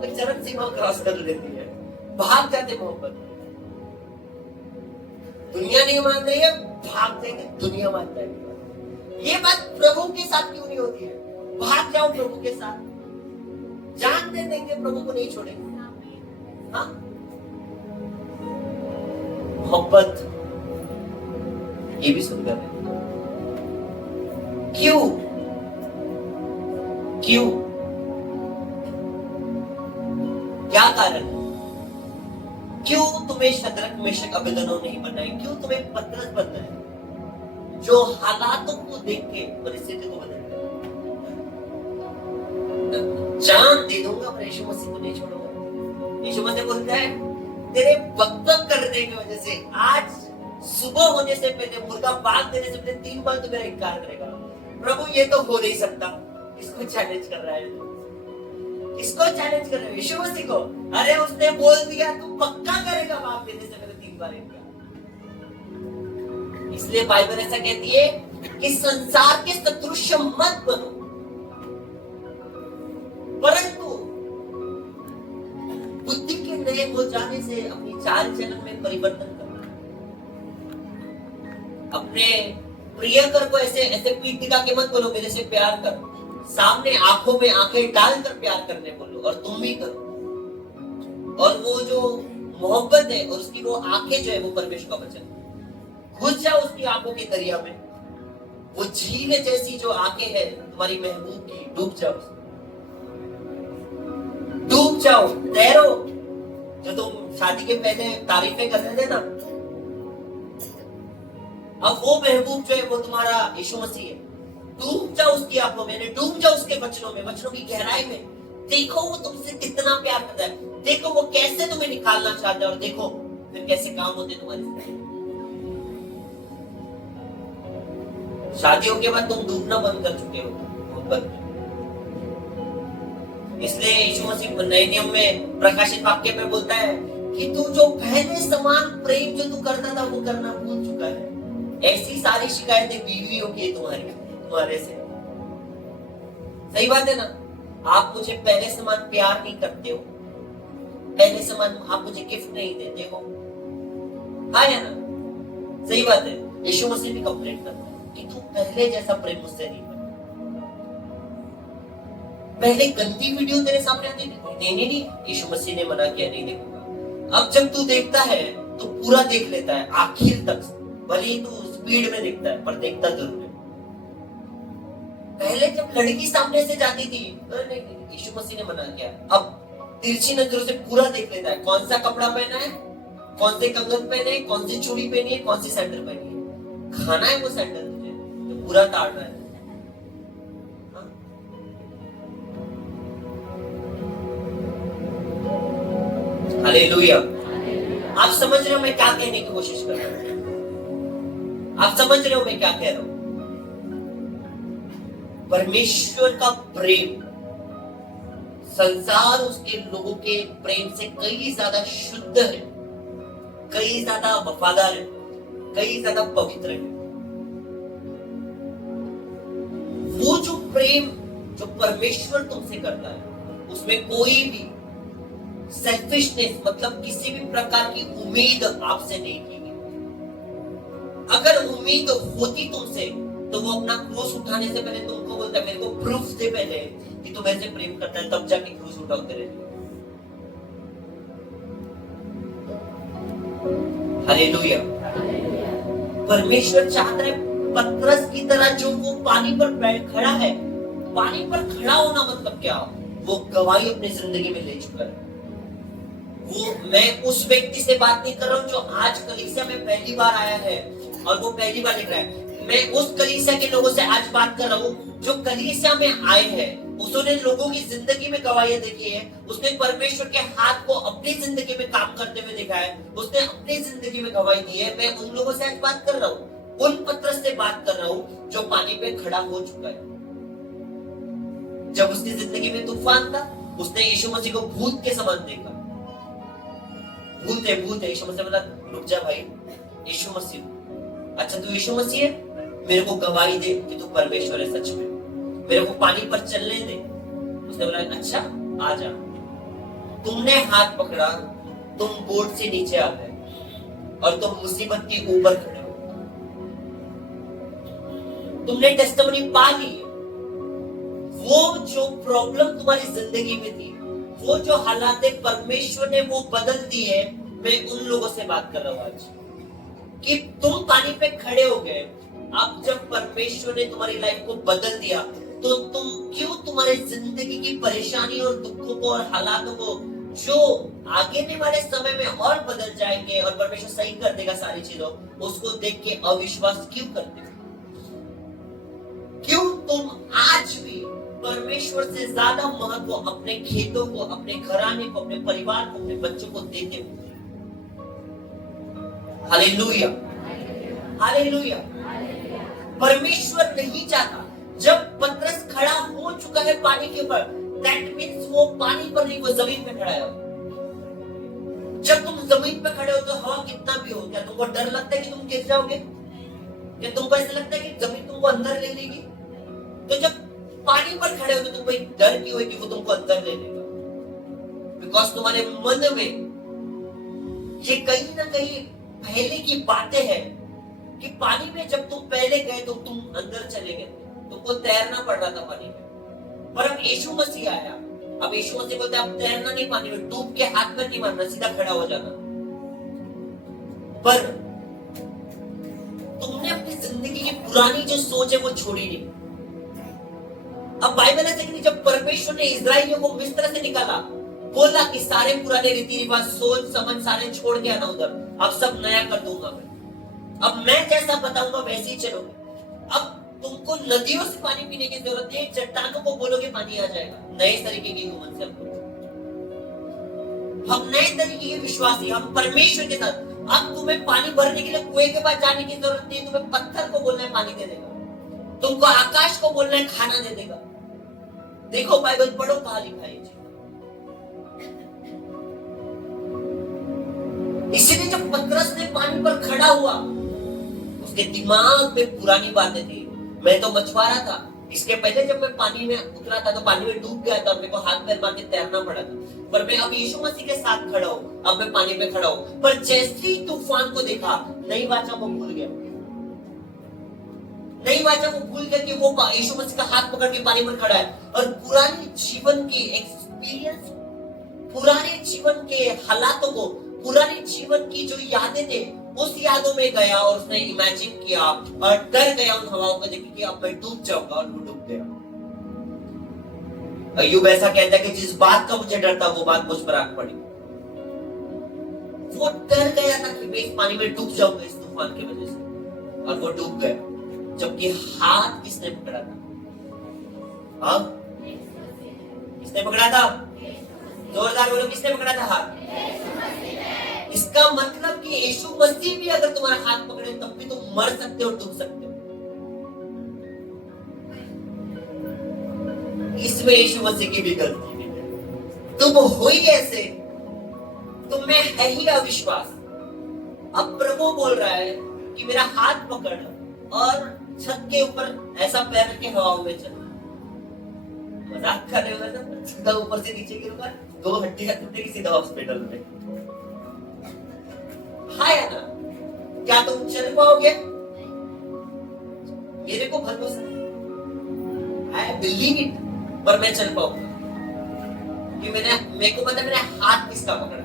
चरम सीमा क्रॉस कर लेती है, भाग जाते मोहब्बत। दुनिया नहीं मान रही है, भाग जाएंगे, दुनिया मान जाएगी। ये बात प्रभु के साथ क्यों नहीं होती है? भाग जाओ प्रभु के साथ, जान दे देंगे, प्रभु को नहीं छोड़ेंगे। हाँ, मोहब्बत ये भी सुंदर है। क्यों क्यों क्या कारण है? क्यों तुम्हें शद्रक मेशक अबेदनो नहीं बनाए? क्यों तुम्हें पतरस बनना है जो हालातों को देख के परिस्थिति को बदल जान दे दूंगा पर यीशु मसीह को नहीं छोड़ूंगा। यीशु मसीह बोलता है तेरे बकबक करने की वजह से आज सुबह होने से पहले, मुर्गा बाग देने से पहले 3 बार तू मेरा इनकार करेगा। प्रभु ये तो हो नहीं सकता। इसको चैलेंज कर रहा है, इसको चैलेंज कर रहे हो यीशु मसीह को। अरे उसने बोल दिया तू पक्का करेगा बाग देने से पहले 3 बार इनकार। इसलिए बाइबल ऐसा कहती है कि संसार के सदृश मत बनो, परंतु बुद्धि के नए हो जाने से अपनी चाल चलन में परिवर्तन करो। अपने प्रियकर को ऐसे ऐसे पीठ दिखा के मत बोलो मेरे से प्यार कर, सामने आंखों में आंखें डालकर प्यार करने बोलो और तुम भी करो। और वो जो मोहब्बत है और उसकी वो आंखें जो है वो परमेश्वर का वचन, घुस जाओ उसकी आंखों के दरिया में। वो झील जैसी जो आंखें हैं तुम्हारी महबूब की, डूब जाओ, डूब जाओ, तैरो। जो तुम शादी के पहले तारीफें कर रहे थे ना, अब वो महबूब जो है वो तुम्हारा यीशु मसीह है। डूब जाओ उसकी आंखों में, डूब जाओ उसके वचनों में, वचनों की गहराई में। देखो वो तुमसे कितना प्यार करता है, देखो वो कैसे तुम्हें निकालना चाहता है, और देखो फिर कैसे काम होते तुम्हारे साथ। शादियों के बाद तुम डूबना बंद कर चुके हो मोहब्बत में। इसलिए यीशु मसीह नए नियम में प्रकाशित वाक्य में बोलता है कि तू जो पहले समान प्रेम जो तू करता था वो करना भूल चुका है। ऐसी सारी शिकायतें बीवियों की तुम्हारे से। सही बात है ना? आप मुझे पहले समान प्यार नहीं करते हो, पहले समान आप मुझे गिफ्ट नहीं देते हो, हाँ या ना? सही बात है। यीशु मसीह भी कंप्लेंट करता है कि तू पहले जैसा प्रेम मुझसे नहीं करता। पहले गंदी वीडियो तेरे सामने आती थी, नहीं, यीशु मसीह ने मना किया, नहीं देखूंगा। अब जब तू देखता है तो पूरा देख लेता है आखिर तक, भले ही तू स्पीड में देखता है पर देखता जरूर है। पहले जब लड़की सामने से जाती थी तो नहीं, यीशु मसीह ने मना किया। अब तिरछी नजरों से पूरा देख लेता है, कौन सा कपड़ा पहना है, कौन से कंगन पहने हैं, कौन सी चूड़ी पहनी है, कौन सी सैंडल पहनी है, खाना है वो सैंडल तुझे तो पूरा ताड़ रहा है। हालेलुया। आप समझ रहे हो मैं क्या कहने की कोशिश कर रहा हूं? आप समझ रहे हो मैं क्या कह रहा हूं? परमेश्वर का प्रेम संसार उसके लोगों के प्रेम से कई ज्यादा शुद्ध है, कई ज्यादा वफादार है, कई ज्यादा पवित्र है। वो जो प्रेम जो परमेश्वर तुमसे करता है उसमें कोई भी सेल्फिशनेस मतलब किसी भी प्रकार की उम्मीद आपसे नहीं की गई। अगर उम्मीद होती तुमसे तो वो अपना क्रूस उठाने से पहले तुमको बोलता है मेरे को प्रूफ दे पहले कि तू मेरे से प्रेम करता है, तब जाके क्रूस उठाओ तेरे लिए। हालेलुया। परमेश्वर चाहता है पतरस की तरह जो वो पानी पर बैठ खड़ा है। पानी पर खड़ा होना मतलब क्या? वो गवाही अपनी जिंदगी में ले चुका है। वो मैं उस व्यक्ति से बात नहीं कर रहा हूं जो आज कलीसिया में पहली बार आया है और वो पहली बार लिख रहा है। मैं उस कलीसिया के लोगों से आज बात कर रहा हूँ जो कलीसिया में आए हैं। उसने लोगों की जिंदगी में गवाहियां देखी है, उसने परमेश्वर के हाथ को अपनी जिंदगी में काम करते हुए देखा है, उसने अपनी जिंदगी में गवाही दी है। मैं उन लोगों से आज बात कर रहा हूँ, उन पतरस से बात कर रहा हूँ जो पानी पे खड़ा हो चुका है। जब उसकी जिंदगी में तूफान था, उसने यीशु मसीह को भूत के समान देखा। भूत है। यीशु मसीह बोला रुक जा भाई, यीशु मसीह, अच्छा तू यीशु मसीह है, मेरे को गवाही दे कि तू परमेश्वर है सच में, मेरे को पानी पर चलने दे। उसने बोला अच्छा आ जा। तुमने हाथ पकड़ा, तुम बोट से नीचे आ गए और तुम मुसीबत के ऊपर खड़े हो। तुमने टेस्टिमनी पा ली। वो जो प्रॉब्लम तुम्हारी जिंदगी में थी, वो जो हालातें परमेश्वर ने वो बदल दी है। मैं उन लोगों से बात कर रहा हूं आज कि तुम पानी पे खड़े हो गए। अब जब परमेश्वर ने तुम्हारी लाइफ को बदल दिया तो तुम क्यों तुम्हारे जिंदगी की परेशानी और दुखों को और हालातों को जो आगे आने वाले समय में और बदल जाएंगे और परमेश्वर सही कर देगा सारी चीजों, उसको देख के अविश्वास क्यों करते हो? क्यों तुम आज भी परमेश्वर से ज्यादा महत्व अपने खेतों को, अपने घराने को, अपने परिवार को, अपने बच्चों को देते हो? Hallelujah, hallelujah. परमेश्वर नहीं चाहता। जब पतरस खड़ा हो चुका है पानी के ऊपर, दैट मीन्स वो पानी पर नहीं, वो जमीन पे खड़ा है। जब तुम जमीन पे खड़े हो तो हवा कितना भी हो, क्या तुमको डर लगता है कि तुम गिर जाओगे? क्या तुमको ऐसा लगता है कि जमीन तुमको अंदर ले लेगी? तो जब पानी पर खड़े हो तो तुमको डर क्यों है कि वो तुमको अंदर ले लेगा? बिकॉज तुम्हारे मन में ये कहीं ना कहीं पहले की बातें हैं कि पानी में जब तुम पहले गए तो तुम अंदर चले गए, तुमको तैरना पड़ रहा था पानी में। पर अब यीशु मसीह आया, अब यीशु मसीह बोलते अब तैरना नहीं पानी में, डूब के हाथ में नहीं मारना, सीधा खड़ा हो जाना। पर तुमने अपनी जिंदगी की पुरानी जो सोच है वो छोड़ी नहीं। अब बाइबल है कि जब परमेश्वर ने इस्राएलियों को मिस्र से निकाला, बोला कि सारे पुराने रीति रिवाज, सोच समझ सारे छोड़ के आना उधर, अब सब नया कर दूंगा मैं। अब मैं जैसा बताऊंगा वैसे ही चलोगे। अब तुमको नदियों से पानी पीने की जरूरत नहीं, चट्टानों को बोलोगे पानी आ जाएगा। नए तरीके की ह्यूमन से हम नए तरीके के विश्वासी, हम परमेश्वर के साथ। अब तुम्हें पानी भरने के लिए कुएं के पास जाने की जरूरत नहीं, तुम्हें पत्थर को बोलना है पानी दे देगा, तुमको आकाश को बोलना है खाना दे देगा। देखो बाइबल पढ़ो, कहां लिखा है। इसीलिए जब पतरस ने पानी पर खड़ा हुआ, उसके दिमाग में पुरानी बातें थी। मैं तो मछुआरा था, इसके पहले जब मैं पानी में उतरा था तो पानी में डूब गया था, मेरे को हाथ पैर मार के तैरना पड़ा था। पर मैं अब यीशु मसीह के साथ खड़ा हूं, अब मैं पानी में खड़ा हूं। पर जैसे ही तूफान को देखा, नई वाचा को भूल गया। नई वाचा को भूल गया कि वो यीशु मसीह का हाथ पकड़ के पानी में खड़ा है। और पुराने जीवन के एक्सपीरियंस, पुराने जीवन के हालातों को, पुराने जीवन की जो यादें थे, उस यादों में गया और उसने इमेजिन किया और डर गया उन हवाओं को देख के अब मैं डूब जाऊंगा, और वो डूब गया। अय्यूब ऐसा कहता है कि जिस बात का मुझे डर था वो बात मुझ पर आ पड़ी। वो डर गया था कि मैं इस पानी में डूब जाऊंगा इस तूफान की वजह से, और वो डूब गया। जबकि हाथ किसने पकड़ा था? हाँ, किसने पकड़ा था? जोरदार बोलो, किसने पकड़ा था हाथ? इसका मतलब कि यीशु मसीह भी अगर तुम्हारा हाथ पकड़े तब भी तुम मर सकते हो, डूब सकते हो। इसमें यीशु मसीह की भी गलती नहीं है। तुम हो ही ऐसे, तुम में है ही अविश्वास। अब प्रभु बोल रहा है कि मेरा हाथ पकड़ और छत के ऊपर ऐसा पैर रख के हवाओं में चल। मजाक कर रहे हो ना? सीधा ऊपर से नीचे गिरूंगा, 2 हड्डियां टूटेगी, सीधा हॉस्पिटल में। हाँ या ना? क्या तुम चल पाओगे? मेरे को भरोसा है, आई बिलीव इट, पर मैं चल पाऊंगा कि मेरे को पता है मेरा हाथ किसका पकड़ा है,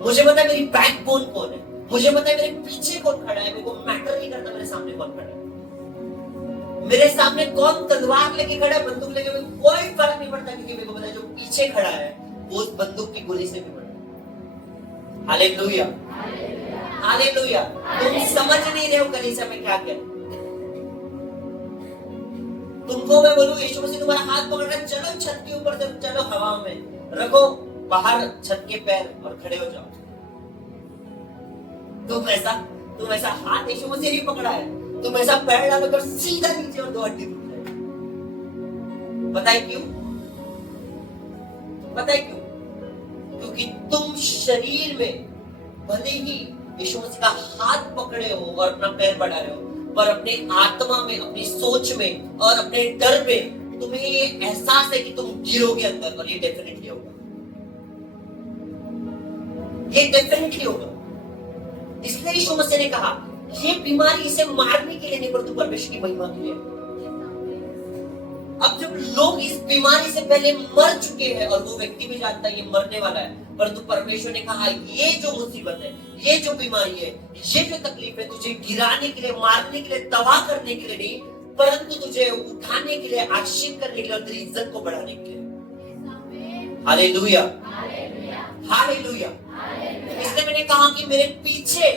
मुझे पता है मेरी बैकबोन कौन है, मुझे पता है मेरे पीछे कौन खड़ा है, मेरे को मैटर नहीं करता मेरे सामने कौन खड़ा है, मेरे सामने कौन तलवार लेके खड़ा है, बंदूक लेके, कोई फर्क नहीं पड़ता, क्योंकि मेरे को पता है जो पीछे खड़ा है वो उस बंदूक की गोली से भी बड़ा है। Hallelujah, hallelujah. तुम समझ नहीं रहे हो कलीसिया में क्या क्या। तुमको मैं बोलूं यीशु मसीह तुम्हारा हाथ पकड़कर चलो छत के ऊपर से, चलो हवा में रखो, बाहर छत के पैर और खड़े हो जाओ। तुम ऐसा हाथ यीशु मसीह नहीं पकड़ा है, तुम ऐसा पैर डालोगे सीधा नीचे और 2 हड्डी टूट जाएगी। पता है क्यों? पता है क्यों? क्योंकि तुम शरीर में भले ही यीशु मसीह का हाथ पकड़े हो और अपना पैर बढ़ा रहे हो, पर अपने आत्मा में, अपनी सोच में और अपने डर में तुम्हें ये एहसास है कि तुम गिरोगे अंदर, और ये डेफिनेटली होगा, ये डेफिनेटली होगा। इसलिए यीशु मसीह ने कहा ये बीमारी इसे मारने के लिए नहीं, परंतु परमेश्वर की महिमा के लिए। अब जब लोग इस बीमारी से पहले मर चुके हैं और वो व्यक्ति भी जानता है ये मरने वाला है, परंतु परमेश्वर ने कहा ये जो मुसीबत है, ये जो बीमारी है, ये जो तकलीफ है, तुझे गिराने के लिए, मारने के लिए, तबाह करने के लिए नहीं, परंतु तुझे उठाने के लिए, आशीष करने के लिए और तेरी इज्जत को बढ़ाने के लिए। Hallelujah, hallelujah. इसलिए मैंने कहा कि मेरे पीछे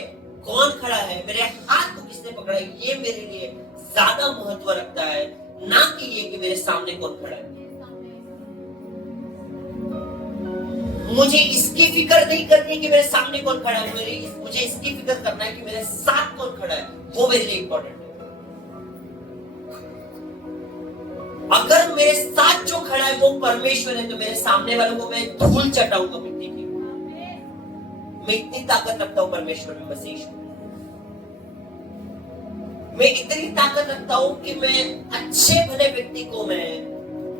कौन खड़ा है, मेरे हाथ को किसने पकड़ा है, ये मेरे लिए ज्यादा महत्व रखता है, ना कि ये कि मेरे सामने कौन खड़ा है। मुझे इसकी फिक्र नहीं करनी कि मेरे सामने कौन खड़ा है, मुझे इसकी फिक्र करना है कि मेरे साथ कौन खड़ा है, वो मेरे लिए इंपॉर्टेंट है। अगर मेरे साथ जो खड़ा है वो परमेश्वर है, तो मेरे सामने वालों को मैं धूल चटाऊंगा मिट्टी की। मैं इतनी ताकत रखता हूं परमेश्वर में, मसीह में। मैं इतनी ताकत रखता हूं कि मैं अच्छे भले व्यक्ति को मैं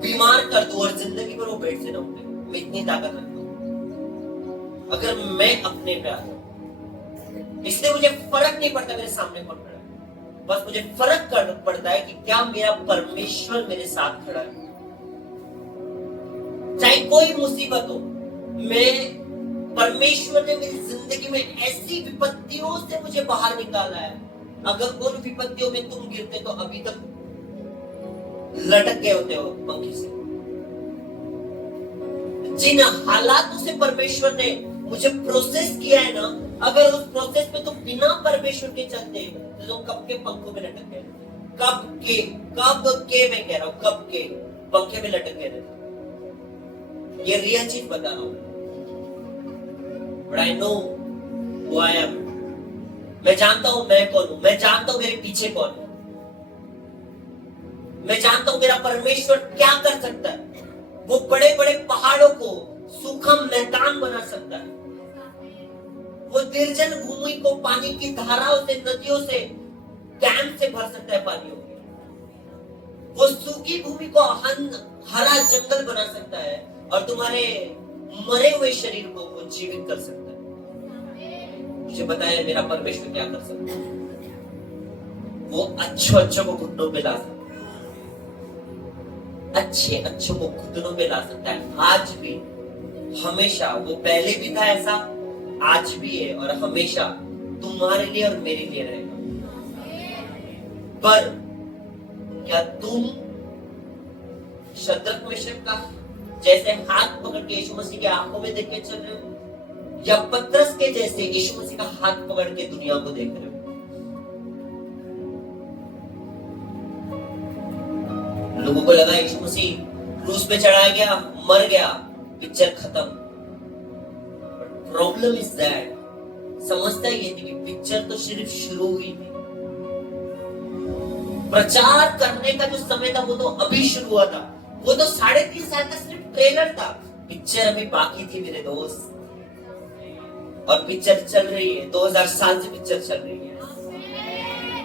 बीमार कर दूं और जिंदगी भर वो बेड से ना उठे। मैं इतनी ताकत रखता हूं अगर मैं अपने पे आता हूं। इसलिए मुझे फर्क नहीं पड़ता मेरे सामने कौन खड़ा है, बस मुझे फर्क पड़ता है कि क्या मेरा परमेश्वर मेरे साथ खड़ा है। चाहे कोई मुसीबत हो, मैं परमेश्वर ने मेरी जिंदगी में ऐसी विपत्तियों से मुझे बाहर निकाला है, अगर उन विपत्तियों में तुम गिरते तो अभी तक लटक गए होते हो पंखी से। जिन हालातों से परमेश्वर ने मुझे प्रोसेस किया है ना, अगर उस प्रोसेस में तुम बिना परमेश्वर के चलते तो तुम कब के पंखों में लटक गए, कब के मैं कह रहा हूं, कब के पंखे में लटक गए। ये रियल चीज बता रहा हूं। But I know who I am. मैं जानता हूं मैं कौन हूं, मैं जानता हूं मेरे पीछे कौन है, मैं जानता हूं मेरा परमेश्वर क्या कर सकता है। वो बड़े बड़े पहाड़ों को सूखा मैदान बना सकता है, वो निर्जन भूमि को पानी की धाराओं से, नदियों से, डैम से भर सकता है पानियों को, वो सूखी भूमि को हरा जंगल बना सकता है और तुम्हारे मरे हुए शरीर को वो जीवित कर सकता है। मुझे बताया मेरा परमेश्वर क्या कर सकता है। वो अच्छों को घुटनों पे ला सकता है, अच्छे को घुटनों पे ला सकता है। आज भी, हमेशा, वो पहले भी था ऐसा, आज भी है और हमेशा तुम्हारे लिए और मेरे लिए रहेगा। पर क्या तुम शद्रक मेशक का जैसे हाथ पकड़ के यीशु मसीह के आंखों में देख के चल रहे हो, या पतरस के जैसे यीशु मसीह का हाथ पकड़ के दुनिया को देख रहे हो? लोगों को लगा यीशु मसीह क्रूस पे चढ़ाया गया, मर गया, पिक्चर खत्म। प्रॉब्लम इज दैट, समझता ये थी कि पिक्चर तो सिर्फ शुरू हुई थी। प्रचार करने का जो समय था वो तो अभी शुरू हुआ था, वो तो 3.5 साल का सिर्फ ट्रेलर था, पिक्चर अभी बाकी थी मेरे दोस्त। और पिक्चर चल रही है, 2000 साल से पिक्चर चल रही है।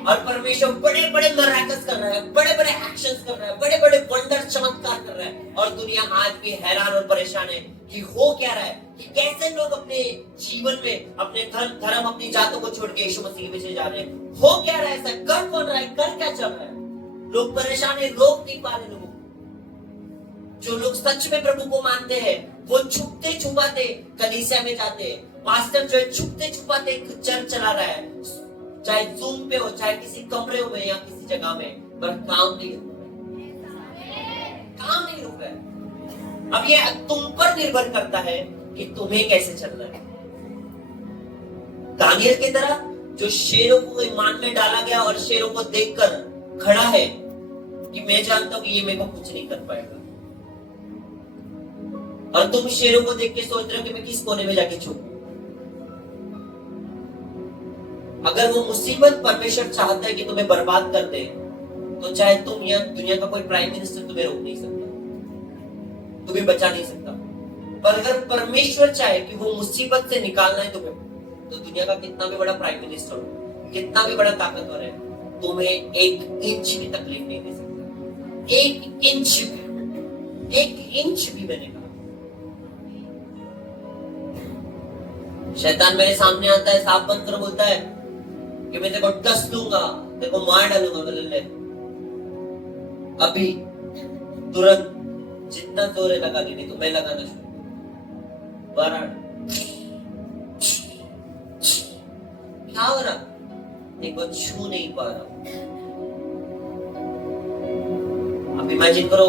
और परमेश्वर बड़े बड़े मराकस कर रहा है, बड़े बड़े एक्शंस कर रहा है, बड़े बड़े वंडर चमत्कार कर रहा है। और दुनिया आज भी हैरान और परेशान है कि हो क्या रहा है, कि कैसे लोग अपने जीवन में अपने धर्म अपनी जातों को छोड़ के यीशु मसीह के पीछे जा रहे हैं। हो क्या रहा है, ऐसा कर कौन रहा है, कर क्या चल रहा है। लोग परेशान है, रोक नहीं पा रहे लोगों को। जो लोग सच में प्रभु को मानते हैं वो छुपते छुपाते कलीसिया में जाते हैं। पास्टर जो है छुपते छुपाते चर्च चला रहा है, चाहे जूम पे हो, चाहे किसी कमरे में या किसी जगह में, पर काम नहीं रुक रहा है। अब ये तुम पर निर्भर करता है कि तुम्हें कैसे चलना है। दानियल की तरह जो शेरों को ईमान में डाला गया और शेरों को देखकर खड़ा है कि मैं जानता हूं कि ये मेरे को कुछ नहीं कर पाएगा, और तुम शेरों को देख के सोच रहे हो कि मैं किस कोने में जाके छुपूं। अगर वो मुसीबत परमेश्वर चाहता है कि तुम्हें बर्बाद कर दे, तो चाहे तुम या दुनिया का कोई प्राइम मिनिस्टर तुम्हें रोक नहीं सकता, तुम्हें बचा नहीं सकता। पर अगर परमेश्वर चाहे कि वो मुसीबत से निकालना है तुम्हें, तो दुनिया का कितना भी बड़ा प्राइम मिनिस्टर हो, कितना भी बड़ा ताकतवर है, तुम्हें 1 इंच भी तकलीफ नहीं दे सकता। 1 इंच भी मैंने कहा। शैतान मेरे सामने आता है, साफ बंद कर बोलता है कि मैं तेरे को डस लूंगा, तेरे को मार डालूंगा। ले अभी तुरंत जितना जोर है लगा दे, नहीं तो मैं लगाना शुरू। क्या हो रहा, एक बार छू नहीं पा रहा। अब इमेजिन करो,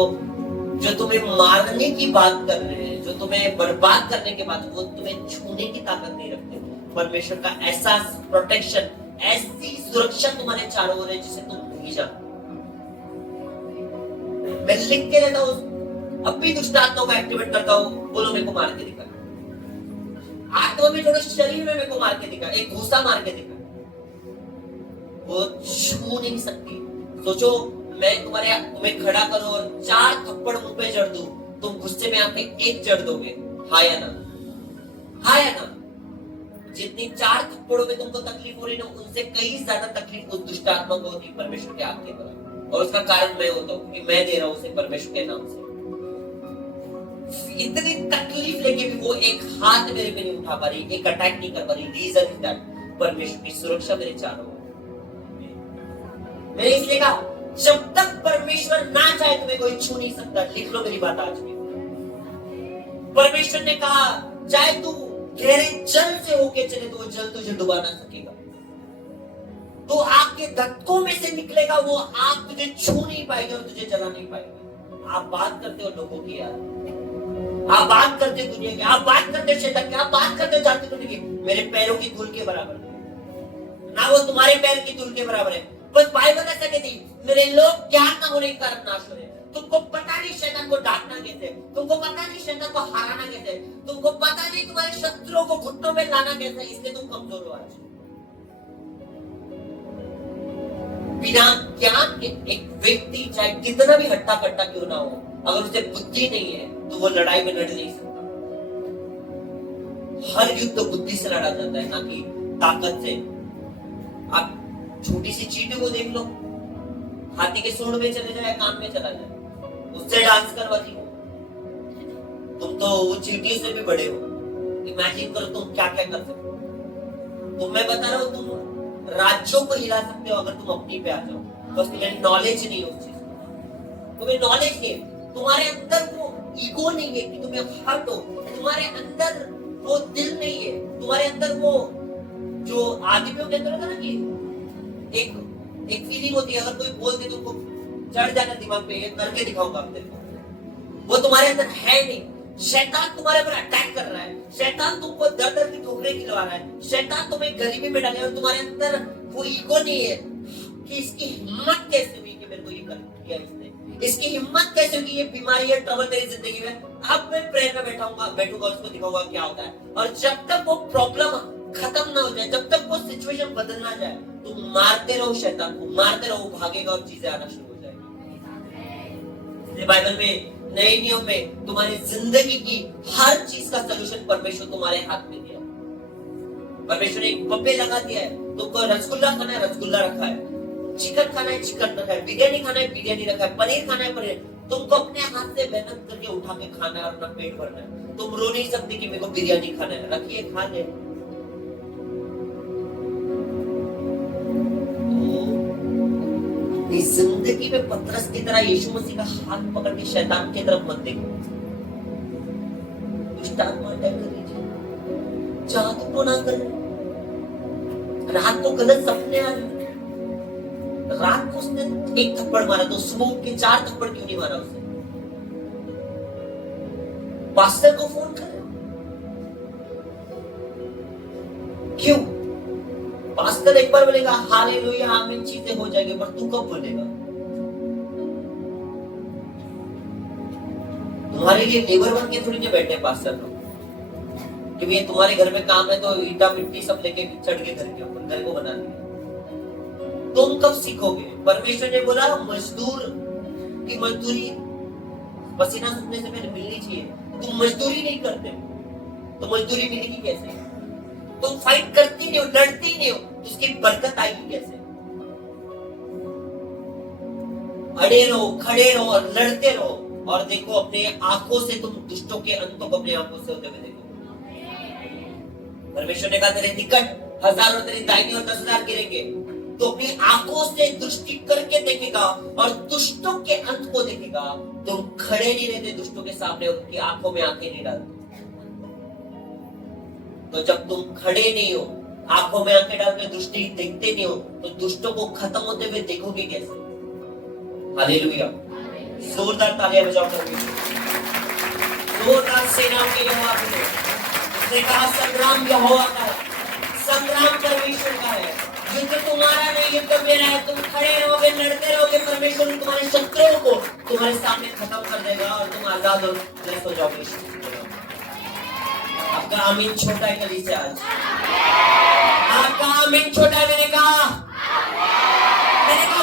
जो तुम्हें मारने की बात कर रहे हैं, जो तुम्हें बर्बाद करने के बाद, वो तुम्हें छूने की ताकत नहीं रखते। परमेश्वर का ऐसा प्रोटेक्शन, ऐसी सुरक्षा तुम्हारे चारों ओर है जिसे तुम नहीं जानते। मैं लिख के रहता हूं, अब भी दुष्ट आत्माओं को एक्टिवेट करता हूं, बोलो मेरे को मार के दिखा। आत्मा में थोड़ा शरीर में मेरे को मार के दिखा, एक घूसा मार के दिखा, वो छू नहीं सकती। सोचो मैं तुम्हें खड़ा करूं और 4 थप्पड़ मुंह पे जड़ दूं, तुम गुस्से में आके 1 जड़ दोगे, हाँ या ना? हाँ या ना? जितनी 4 थप्पड़ों में तुमको तकलीफ हो रही ना, उनसे कई ज्यादा तकलीफ उस दुष्ट आत्मा को होती परमेश्वर के आपके द्वारा, और उसका कारण मैं होता हूँ कि मैं दे रहा हूं उसे परमेश्वर के नाम से। इतनी तकलीफ लेके भी वो एक हाथ मेरे पे नहीं उठा पा रही, एक अटैक नहीं कर पा रही। रीजन इज दैट परमेश्वर की सुरक्षा मेरे चारों ओर। मैंने इसलिए कहा, जब तक परमेश्वर ना चाहे तुम्हें कोई छू नहीं सकता। लिख लो मेरी बात आज भी। परमेश्वर ने कहा, चाहे तू गहरे जल से होके चले तो वो जल तुझे डुबा ना सकेगा। तो आग के धक्कों में से निकलेगा, वो आग तुझे छू नहीं पाएगी और तुझे जला नहीं पाएगी। आप बात करते हो लोगों की यार, आप बात करते हो दुनिया की, आप बात करते हो शैतान की, आप बात करते हो जाति को की। मेरे पैरों की धूल के बराबर ना वो तुम्हारे पैर की धूल के बराबर है। बस बाइबल ऐसा कहती, मेरे लोग ज्ञान न होने के कारण नाश हो रहे। तुमको पता नहीं शैतान को डांटना कैसे, तुमको पता नहीं शैतान को हराना कैसे, तुमको पता नहीं तुम्हारे शत्रुओं को घुटनों में लाना कैसे, इसलिए तुम कमजोर हो आज। बिना ज्ञान के एक व्यक्ति चाहे कितना भी हट्टा कट्टा क्यों ना हो, अगर उसे बुद्धि नहीं है तो वो लड़ाई में लड़ नहीं सकता। हर युद्ध तो बुद्धि से लड़ा जाता है, ना कि ताकत से। आप छोटी सी चींटी को देख लो, हाथी के सूंड में चले जाए, कान में चला जाए, उससे डांस करवाती हो। तुम तो वो चींटी से भी बड़े हो। इमेजिन करो तुम क्या क्या कर सकते हो। तो मैं बता रहा हूँ, तुम राज्यों को हिला सकते हो अगर तुम अपनी पे आ जाओ। बस तुम्हें नॉलेज नहीं है उस चीज की, तुम्हें नॉलेज नहीं है, तुम्हारे अंदर वो ईगो नहीं है कि तुम्हें हर्ट हो, तुम्हारे अंदर वो दिल नहीं है, तुम्हारे अंदर वो जो आदमियों के अंदर होता है ना कि एक फीलिंग होती है, अगर कोई बोल दे तुमको चढ़ जाना दिमाग पे, ये करके दिखाऊंगा तेरे को, वो तुम्हारे अंदर है नहीं। शैतान तुम्हारे पर अटैक कर रहा है, शैतान तुमको दर दर की ठोकरें खिलवा रहा है, शैतान तुम्हें गरीबी में डाले, और तुम्हारे अंदर वो ईगो नहीं है कि इसकी हिम्मत कैसे हुई कि मेरे को ये कर किया इसने, इसकी हिम्मत कैसे हुई, ये बीमारी है, ट्रबल मेरी जिंदगी में। अब मैं प्रेयर में बैठूंगा उसको दिखाऊंगा क्या होता है। और जब तक वो प्रॉब्लम खत्म ना हो जाए, जब तक वो सिचुएशन बदल ना जाए, तुम मारते रहो शैतान को, मारते रहो, भागेगा और चीजें आना शुरू हो जाएगी। बाइबल में नए नियम में तुम्हारी जिंदगी की हर चीज का सलूशन परमेश्वर तुम्हारे हाथ में दिया। परमेश्वर ने एक पप्पे लगा दिया है, तुमको रसगुल्ला खाना है, रसगुल्ला रखा है। चिकन खाना है चिकन रखा है, बिरयानी खाना है बिरयानी रखा है, पनीर खाना है पनीर। तुमको अपने हाथ से मेहनत करके उठा के खाना है और अपना पेट भरना है। तुम रो नहीं सकते कि मेरे को बिरयानी खाना है, रखिए खा ले। इस जिंदगी में पतरस की तरह यीशु मसीह का हाथ पकड़ के शैतान की तरफ मत देखो। दुष्टात्मा अटैक कर लीजिए, जादू तो ना कर, रात को गलत सपने आ रहे, रात को उसने एक थप्पड़ मारा तो सुबह के 4 थप्पड़ क्यों नहीं मारा उसने? पास्टर को फोन कर, क्यों? पास्टर एक बार बोलेगा हालेलुया आमीन चीजें हो जाएंगी, पर तू कब बोलेगा? तुम्हारे लिए लेबर बन के थोड़ी ना बैठे पास्टर लोग कि ये तुम्हारे घर में काम है तो ईटा मिट्टी सब लेके चढ़ के घर के ऊपर घर को बना दिया। तुम कब सीखोगे? परमेश्वर ने बोला मजदूर की मजदूरी पसीना सूखने से पहले मिलनी चाहिए। तुम मजदूरी नहीं करते तो मजदूरी मिलेगी कैसे? तुम फाइट करती नहीं हो, लड़ती नहीं हो, उसकी बरकत आएगी कैसे? अड़े रहो, खड़े रहो और लड़ते रहो और देखो अपने आंखों से तुम दुष्टों के अंतों को अपने आंखों से होते हुए देखो। परमेश्वर ने कहा तेरे निकट 1000 और तेरी दाहिनी और 10,000 गिरेंगे, तो अपनी आंखों से दृष्टि करके देखेगा और दुष्टों के अंत को देखेगा। तुम खड़े नहीं रहते दुष्टों के सामने, उनकी आंखों में आंखें नहीं डालते। तो जब तुम खड़े नहीं हो, आंखों में आंखें डाल के दृष्टि देखते नहीं हो, तो दुष्टों को खत्म होते हुए देखोगे कैसे? हालेलुया, जोरदार तालियां बजाओ करके जोरदार सेनाओं के यहोवा के। उसने कहा संग्राम यहोवा का है, संग्राम परमेश्वर का है, युद्ध तुम्हारा नहीं युद्ध मेरा है। तुम खड़े रहोगे, लड़ते रहोगे, परमेश्वर तुम्हारे शत्रुओं को तुम्हारे सामने खत्म कर देगा और तुम आजाद और मुक्त हो जाओगे। आपका आमीन छोटा है कली से आज, आपका आमीन छोटा है। मैंने कहा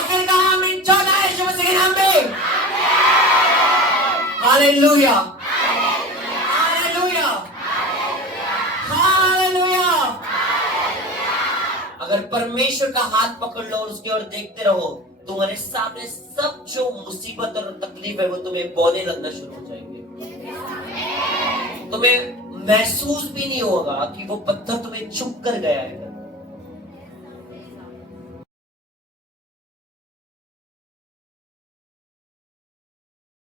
फिर कहा आमीन छोटा है यीशु मसीह के नाम में। Hallelujah, hallelujah, hallelujah. अगर परमेश्वर का हाथ पकड़ लो और उसकी ओर देखते रहो, तुम्हारे सामने सब जो मुसीबत और तकलीफ है वो तुम्हें बौने लगना शुरू हो जाएंगे। तुम्हें महसूस भी नहीं होगा कि वो पत्थर तुम्हें चुप कर गया है।